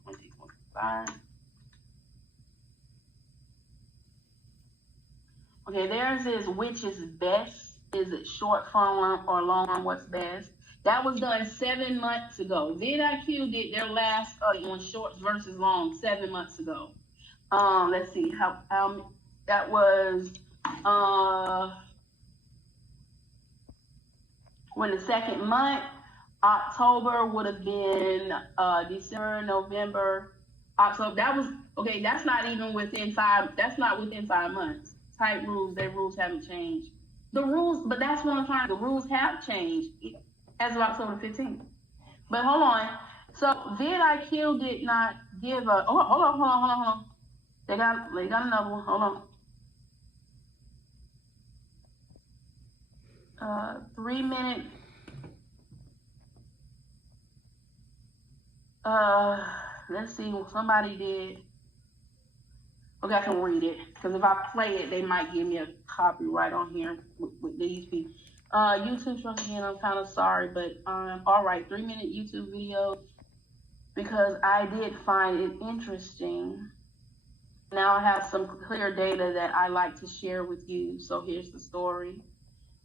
2025. Okay, theirs is which is best. Is it short form or long form? What's best? That was done 7 months ago. vidIQ did their last study on shorts versus long 7 months ago. Let's see how that was. When the second month, October would have been December, November, October. That was okay. That's not even within 5. That's not within 5 months. Type rules. Their rules haven't changed. The rules, but that's what I'm trying. The rules have changed as of October 15th. But hold on. So vidIQ did not give a. Oh, hold on. They got another one. Hold on. 3 minute. Let's see. Somebody did. Okay, I can read it because if I play it, they might give me a copyright on here with these people. YouTube, once again, I'm kind of sorry, but all right, 3 minute YouTube video because I did find it interesting. Now I have some clear data that I like to share with you. So here's the story.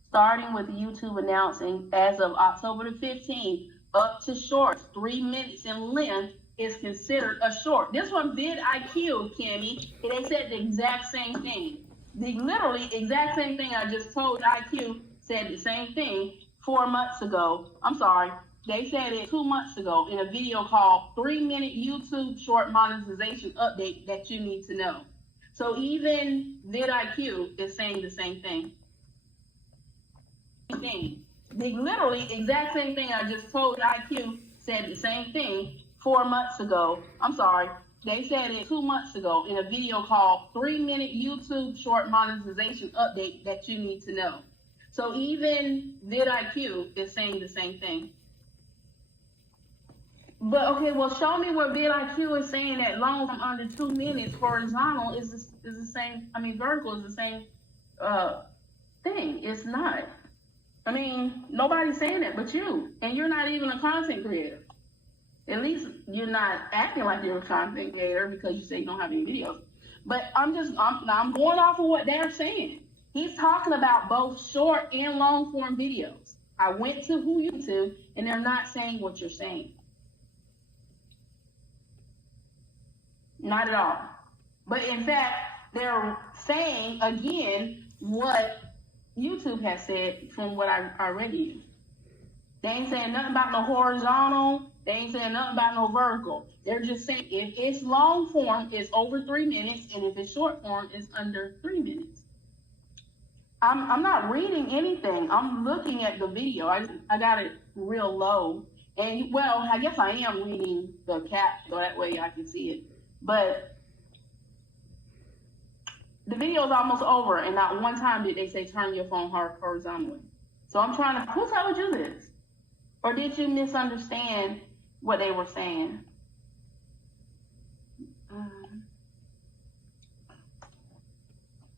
Starting with YouTube announcing as of October the 15th, up to shorts, 3 minutes in length is considered a short. This one, vidIQ, Kemi, they said the exact same thing. The literally exact same thing I just told IQ said the same thing 4 months ago. I'm sorry. They said it 2 months ago in a video called 3 minute YouTube short monetization update that you need to know. So even vidIQ is saying the same thing. The literally exact same thing I just told IQ said the same thing 4 months ago. I'm sorry. They said it 2 months ago in a video called 3 minute YouTube short monetization update that you need to know. So even vidIQ is saying the same thing. But okay, well, show me where vidIQ is saying that long from under 2 minutes horizontal is the same. I mean, vertical is the same thing. It's not. I mean, nobody's saying that but you, and you're not even a content creator. At least you're not acting like you're a content creator because you say you don't have any videos. But I'm going off of what they're saying. He's talking about both short and long form videos. I went to YouTube, and they're not saying what you're saying. Not at all. But in fact, they're saying again what YouTube has said from what I read you. They ain't saying nothing about no horizontal. They ain't saying nothing about no vertical. They're just saying if it's long form, it's over 3 minutes, and if it's short form, it's under 3 minutes. I'm not reading anything. I'm looking at the video. I got it real low. And, well, I guess I am reading the cap, so that way I can see it. But the video is almost over, and not one time did they say turn your phone horizontally. So I'm trying to, who told you this? Or did you misunderstand what they were saying?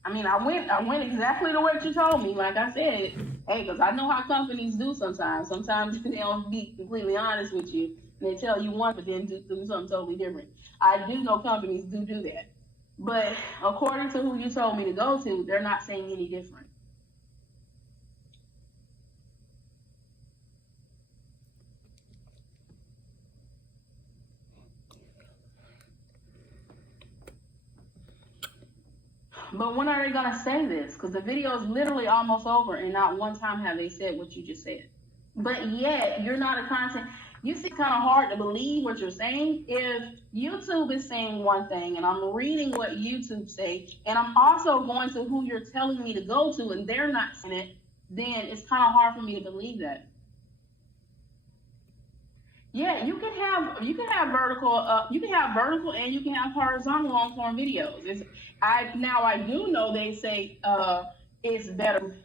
I mean, I went exactly to what you told me. Like I said, hey, because I know how companies do sometimes. Sometimes they don't be completely honest with you. And they tell you one, but then do something totally different. I do know companies do that. But according to who you told me to go to, they're not saying any different. But when are they going to say this? Because the video is literally almost over, and not one time have they said what you just said. But yet, you're not a content. You see, it's kind of hard to believe what you're saying. If YouTube is saying one thing, and I'm reading what YouTube say, and I'm also going to who you're telling me to go to, and they're not saying it, then it's kind of hard for me to believe that. Yeah, you can have vertical and you can have horizontal long form videos. I do know they say it's better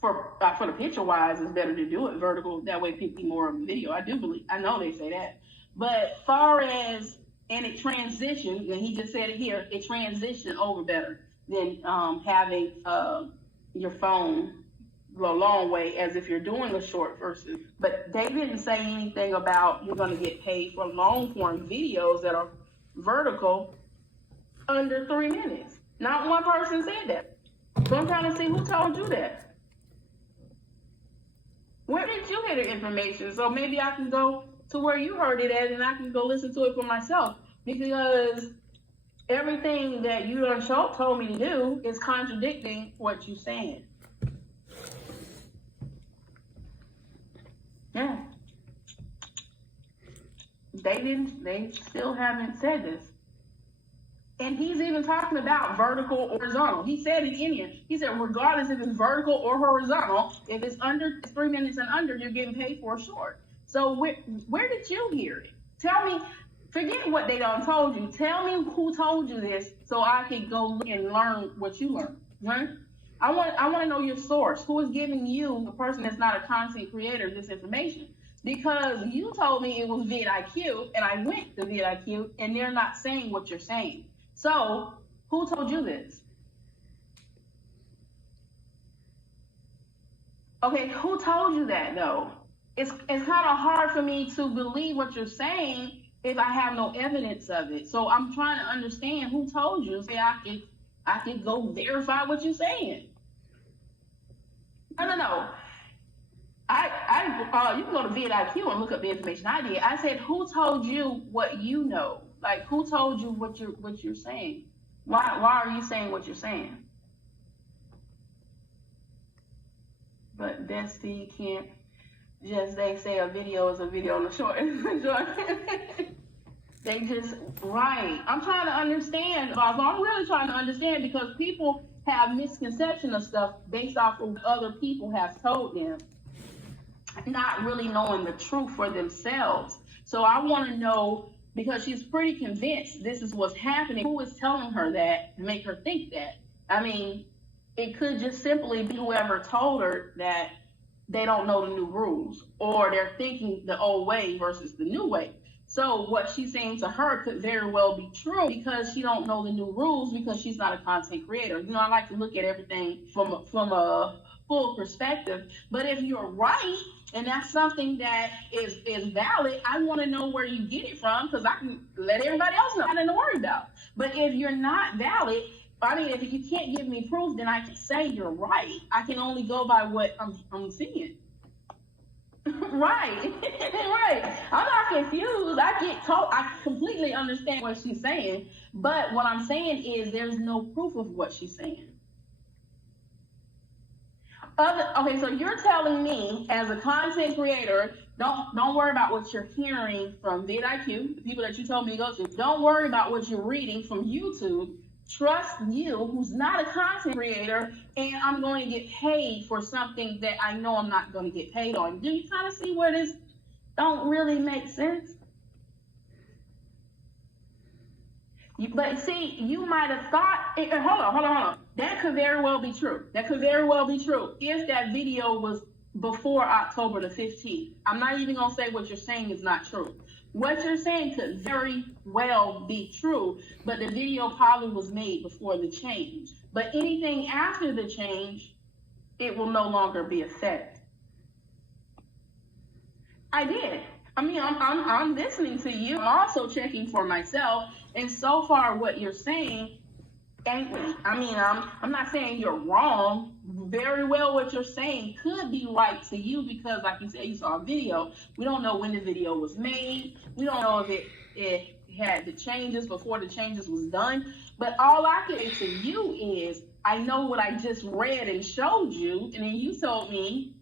for the picture wise, it's better to do it vertical. That way people see more of the video. I know they say that. But far as, and it transitioned, and he just said it here, it transitioned over better than having your phone a long way as if you're doing a short versus. But they didn't say anything about you're going to get paid for long form videos that are vertical under 3 minutes. Not one person said that. So I'm trying to see who told you that. Where did you hear the information? So maybe I can go to where you heard it at and I can go listen to it for myself. Because everything that you done told me to do is contradicting what you're saying. Yeah. They still haven't said this. And he's even talking about vertical or horizontal. He said it in here. He said, regardless if it's vertical or horizontal, if it's under 3 minutes and under, you're getting paid for a short. So where did you hear it? Tell me, forget what they done told you. Tell me who told you this so I can go look and learn what you learned. Right? I want to know your source. Who is giving you, the person that's not a content creator, this information? Because you told me it was vidIQ, and I went to vidIQ, and they're not saying what you're saying. So, who told you this? Okay, who told you that though? It's kind of hard for me to believe what you're saying if I have no evidence of it. So I'm trying to understand who told you. Say I can go verify what you're saying. No. You can go to vidIQ and look up the information I did. I said, who told you what you know? Like, who told you what you're saying? Why are you saying what you're saying? But Destiny can't just, they say a video is a video on the short. They just, right. I'm trying to understand. I'm really trying to understand because people have misconception of stuff based off of what other people have told them, not really knowing the truth for themselves. So I want to know, because she's pretty convinced this is what's happening. Who is telling her that to make her think that? I mean, it could just simply be whoever told her that they don't know the new rules, or they're thinking the old way versus the new way. So what she's saying to her could very well be true because she don't know the new rules because she's not a content creator. You know, I like to look at everything from a full perspective. But if you're right, and that's something that is valid, I want to know where you get it from because I can let everybody else know. Nothing to worry about. But if you're not valid, I mean, if you can't give me proof, then I can say you're right. I can only go by what I'm seeing. Right. Right. I'm not confused. I get told. I completely understand what she's saying. But what I'm saying is there's no proof of what she's saying. Okay, so you're telling me as a content creator, don't worry about what you're hearing from vidIQ, the people that you told me to go to. Don't worry about what you're reading from YouTube. Trust you, who's not a content creator, and I'm going to get paid for something that I know I'm not going to get paid on. Do you kind of see where this don't really make sense? But see, you might have thought, hold on. That could very well be true. That could very well be true if that video was before October the 15th. I'm not even going to say what you're saying is not true. What you're saying could very well be true, but the video probably was made before the change. But anything after the change, it will no longer be effect. I did. I mean, I'm listening to you. I'm also checking for myself. And so far, what you're saying ain't me. I mean, I'm not saying you're wrong. Very well, what you're saying could be right to you because, like you said, you saw a video. We don't know when the video was made. We don't know if it had the changes before the changes was done. But all I can say to you is, I know what I just read and showed you, and then you told me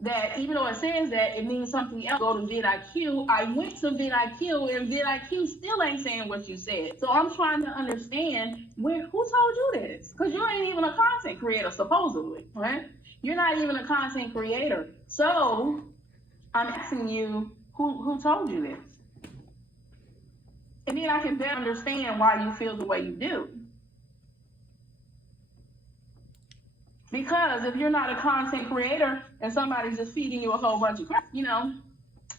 that even though it says that, it means something else. Go to vidIQ. I went to vidIQ, and vidIQ still ain't saying what you said. So I'm trying to understand who told you this? Because you ain't even a content creator, supposedly, right? You're not even a content creator. So I'm asking you, who told you this? And then I can better understand why you feel the way you do. Because if you're not a content creator and somebody's just feeding you a whole bunch of crap, you know,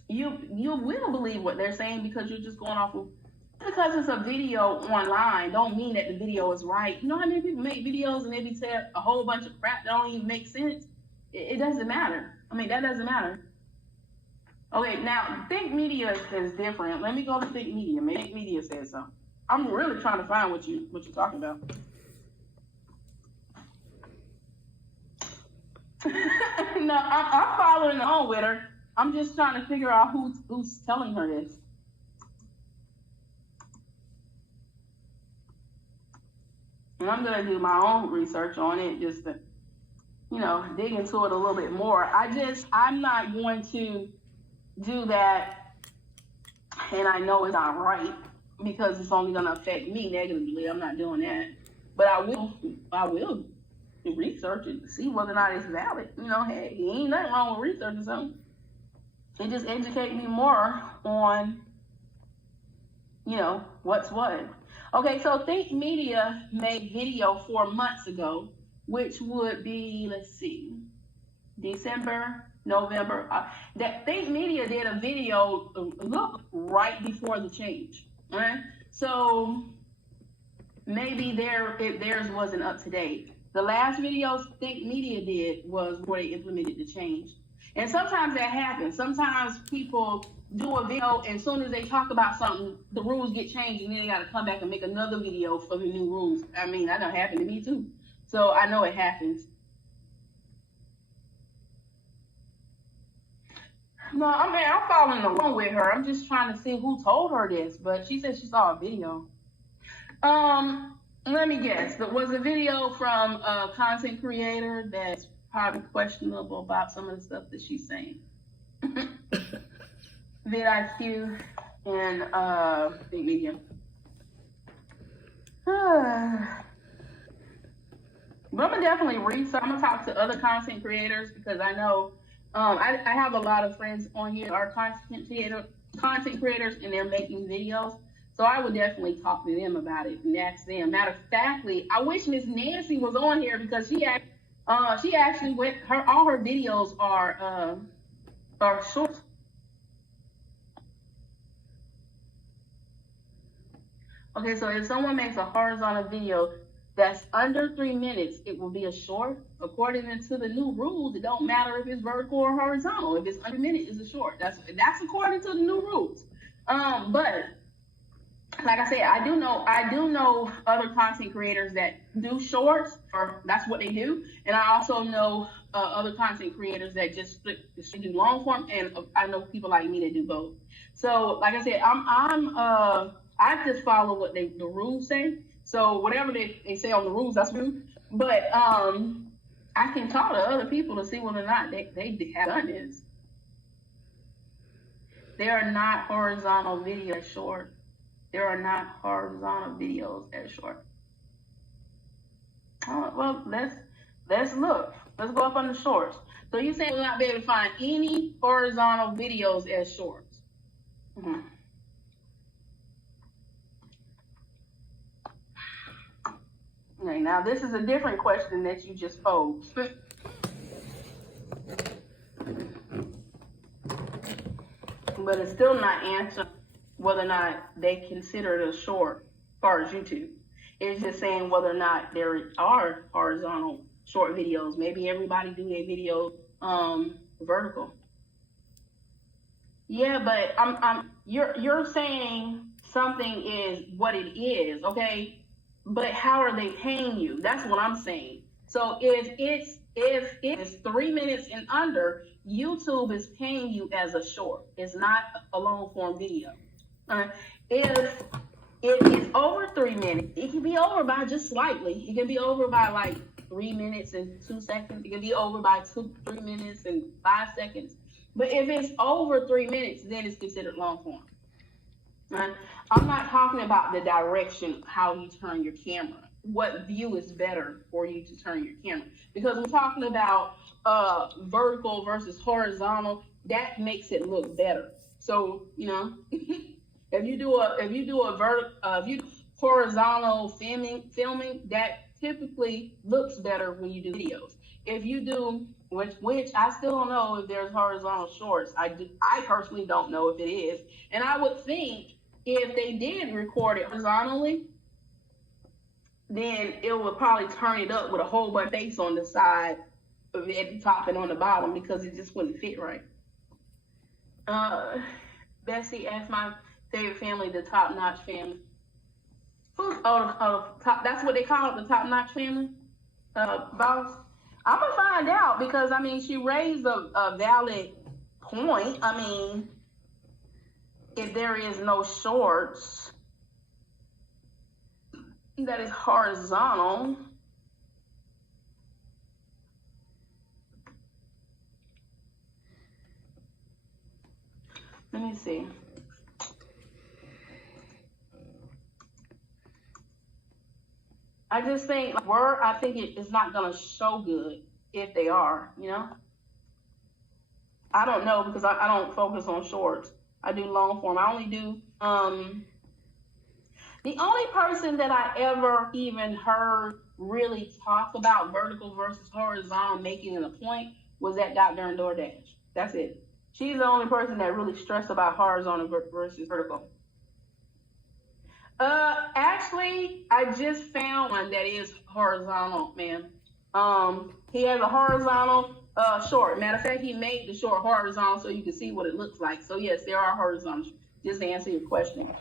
you will believe what they're saying because you're just going off of, because it's a video online don't mean that the video is right. You know how many people make videos and they be saying a whole bunch of crap that don't even make sense? It doesn't matter. I mean, that doesn't matter. Okay, now Think Media is different. Let me go to Think Media. Maybe Think Media says something. I'm really trying to find what you're talking about. No, I'm following on with her. I'm just trying to figure out who's telling her this. And I'm gonna do my own research on it, just to, you know, dig into it a little bit more. I'm not going to do that, and I know it's not right because it's only gonna affect me negatively. I'm not doing that, but I will research it to see whether or not it's valid. You know, hey, ain't nothing wrong with researching something. It just educates me more on, you know, what's what. Okay, so Think Media made video 4 months ago, which would be, let's see, December, November. That Think Media did a video look right before the change. All right, so maybe theirs wasn't up to date. The last videos Think Media did was where they implemented the change. And sometimes that happens. Sometimes people do a video, and as soon as they talk about something, the rules get changed, and then they got to come back and make another video for the new rules. I mean, that done happened to me too. So I know it happens. No, I mean, I'm following along with her. I'm just trying to see who told her this, but she said she saw a video. Let me guess. Was the video from a content creator that's probably questionable about some of the stuff that she's saying? vidIQ and Think Media. But I'm gonna definitely research. I'm gonna talk to other content creators because I know I have a lot of friends on here are content creators and they're making videos. So I would definitely talk to them about it and ask them. Matter of factly, I wish Miss Nancy was on here because she actually went, all her videos are short. Okay, so if someone makes a horizontal video that's under 3 minutes, it will be a short. According to the new rules, it don't matter if it's vertical or horizontal. If it's under a minute, it's a short. That's according to the new rules. But like I said, I do know other content creators that do shorts, or that's what they do. And I also know other content creators that just do long form, and I know people like me that do both. So like I said, I just follow what the rules say. So whatever they say on the rules, that's true. But I can talk to other people to see whether or not they have done this. They are not horizontal videos short. There are not horizontal videos as short. Well, let's look. Let's go up on the shorts. So you say we'll not be able to find any horizontal videos as shorts. Mm-hmm. Okay, now this is a different question that you just posed. But it's still not answering whether or not they consider it a short as far as YouTube. It's just saying whether or not there are horizontal short videos. Maybe everybody do their video vertical. Yeah, but you're saying something is what it is, okay? But how are they paying you? That's what I'm saying. So if it's 3 minutes and under, YouTube is paying you as a short. It's not a long form video. If it is over 3 minutes, it can be over by just slightly. It can be over by like 3 minutes and 2 seconds. It can be over by 3 minutes and 5 seconds. But if it's over 3 minutes, then it's considered long form. I'm not talking about the direction, how you turn your camera. What view is better for you to turn your camera? Because we're talking about vertical versus horizontal, that makes it look better. So, you know, if you do horizontal filming, that typically looks better when you do videos. If you do, which I still don't know if there's horizontal shorts. I personally don't know if it is. And I would think if they did record it horizontally, then it would probably turn it up with a whole bunch of face on the side, at the top and on the bottom, because it just wouldn't fit right. Bessie asked my favorite family, the Top Notch family. Top, that's what they call it, the Top Notch family? Boss? I'm gonna find out, because I mean, she raised a valid point. I mean, if there is no shorts that is horizontal, let me see. I just think I think it's not gonna show good if they are, you know. I don't know, because I don't focus on shorts. I do long form. I only do the only person that I ever even heard really talk about vertical versus horizontal, making it a point, was that Dr. DoorDash. That's it. She's the only person that really stressed about horizontal versus vertical. Actually, I just found one that is horizontal, man. He has a horizontal short. Matter of fact, he made the short horizontal so you can see what it looks like. So yes, there are horizontals. Just to answer your question.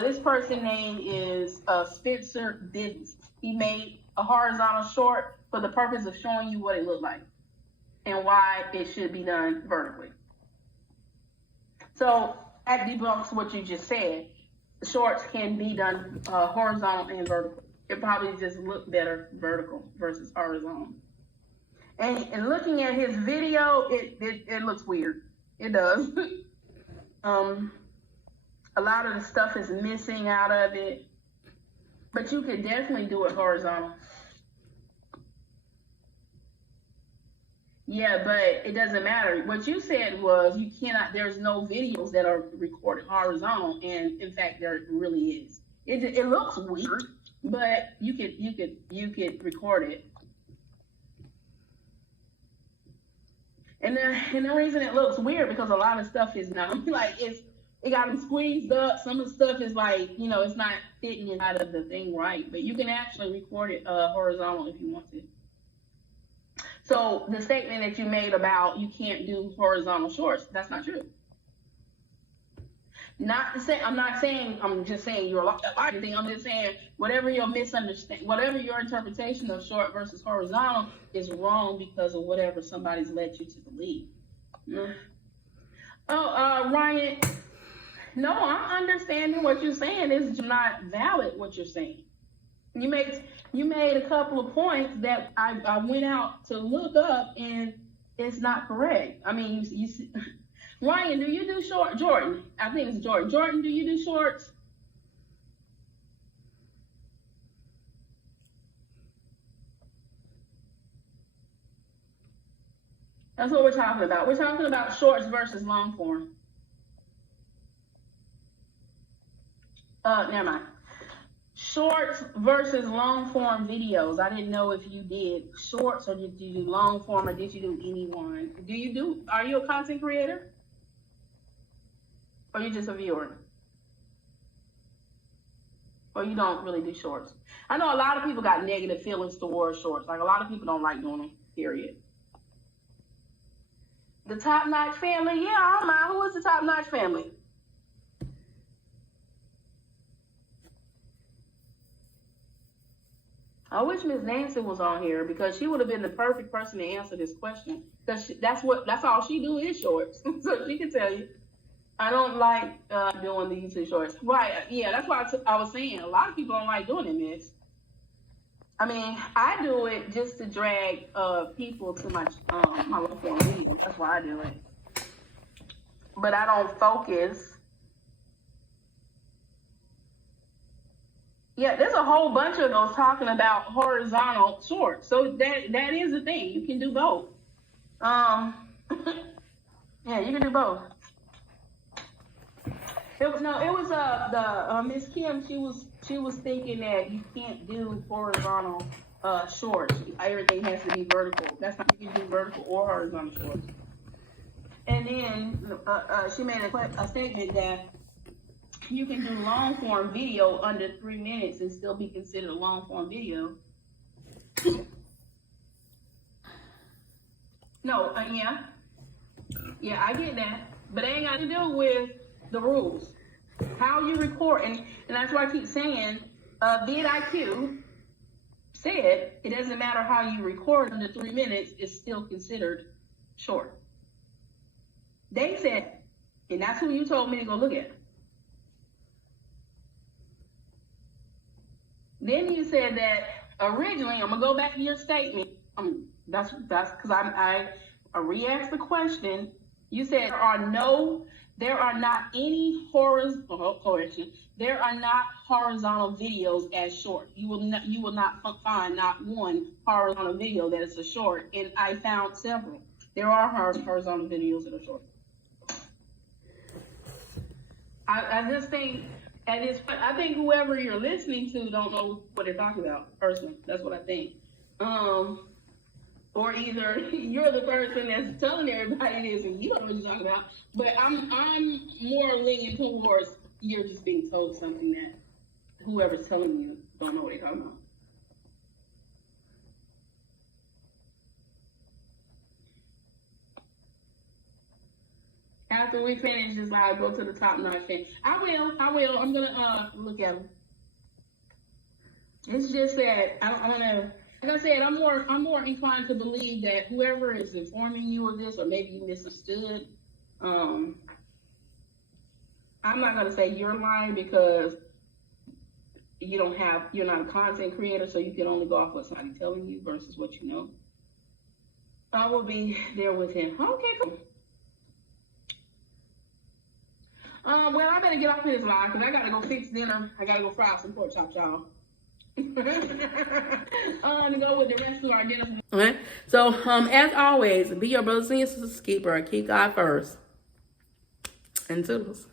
This person's name is Spencer Diddens. He made a horizontal short for the purpose of showing you what it looked like and why it should be done vertically. So that debunks what you just said. The shorts can be done horizontal and vertical. It probably just look better vertical versus horizontal. And looking at his video, it looks weird. It does. A lot of the stuff is missing out of it, but you could definitely do it horizontal. Yeah, but it doesn't matter. What you said was you cannot, there's no videos that are recorded horizontal, and in fact there really is. It looks weird, but you could record it. And the reason it looks weird, because a lot of stuff is not like it got them squeezed up. Some of the stuff is like, you know, it's not fitting inside of the thing right, but you can actually record it horizontal if you want to. So the statement that you made about you can't do horizontal shorts, that's not true. I'm just saying you're like anything. I'm just saying whatever your whatever your interpretation of short versus horizontal is wrong because of whatever somebody's led you to believe. Oh, Ryan, no, I'm understanding what you're saying. It's not valid what you're saying. You made a couple of points that I went out to look up, and it's not correct. I mean, you see, Ryan, do you do short? Jordan, I think it's Jordan. Jordan, do you do shorts? That's what we're talking about. We're talking about shorts versus long form. Never mind. Shorts versus long form videos. I didn't know if you did shorts or did you do long form or did you do any one? Are you a content creator? Or are you just a viewer? Or you don't really do shorts? I know a lot of people got negative feelings towards shorts. Like a lot of people don't like doing them, period. The Top Notch family? Yeah, I don't mind. Who is the Top Notch family? I wish Miss Nancy was on here, because she would have been the perfect person to answer this question. Because that's all she do is shorts. So she can tell you. I don't like doing the YouTube shorts. Right? Yeah, that's why I was saying a lot of people don't like doing it, Miss. I mean, I do it just to drag people to my long-form video. That's why I do it. But I don't focus. Yeah, there's a whole bunch of those talking about horizontal shorts. So that is the thing. You can do both. Um, yeah, you can do both. It was the Miss Kim. She was thinking that you can't do horizontal shorts. Everything has to be vertical. That's not, you can do vertical or horizontal shorts. And then she made a statement that you can do long form video under 3 minutes and still be considered a long form video. No, yeah, I get that, but it ain't got to do with the rules. How you record, and that's why I keep saying, vidIQ said it doesn't matter how you record under 3 minutes, it's still considered short. They said, and that's who you told me to go look at. Then you said that originally, I'm gonna go back to your statement. That's because I re-asked the question. You said there are not any there are not horizontal videos as short. You will not find not one horizontal video that is a short, and I found several. There are horizontal videos that are short. I just think I think whoever you're listening to don't know what they're talking about. Personally, that's what I think. Or either you're the person that's telling everybody this and you don't know what you're talking about. But I'm more leaning towards you're just being told something that whoever's telling you don't know what they're talking about. After we finish this live, go to the top notch thing. I will. I'm gonna look at them. It's just that I'm gonna. Like I said, I'm more inclined to believe that whoever is informing you of this, or maybe you misunderstood. I'm not gonna say you're lying because you're not a content creator, so you can only go off what somebody's telling you versus what you know. I will be there with him. Okay, cool. Well, I better get off this live because I gotta go fix dinner. I gotta go fry some pork chops, y'all. To go with the rest of our dinner. Okay. So, as always, be your brothers and your sisters keeper. Keep God first. And toodles.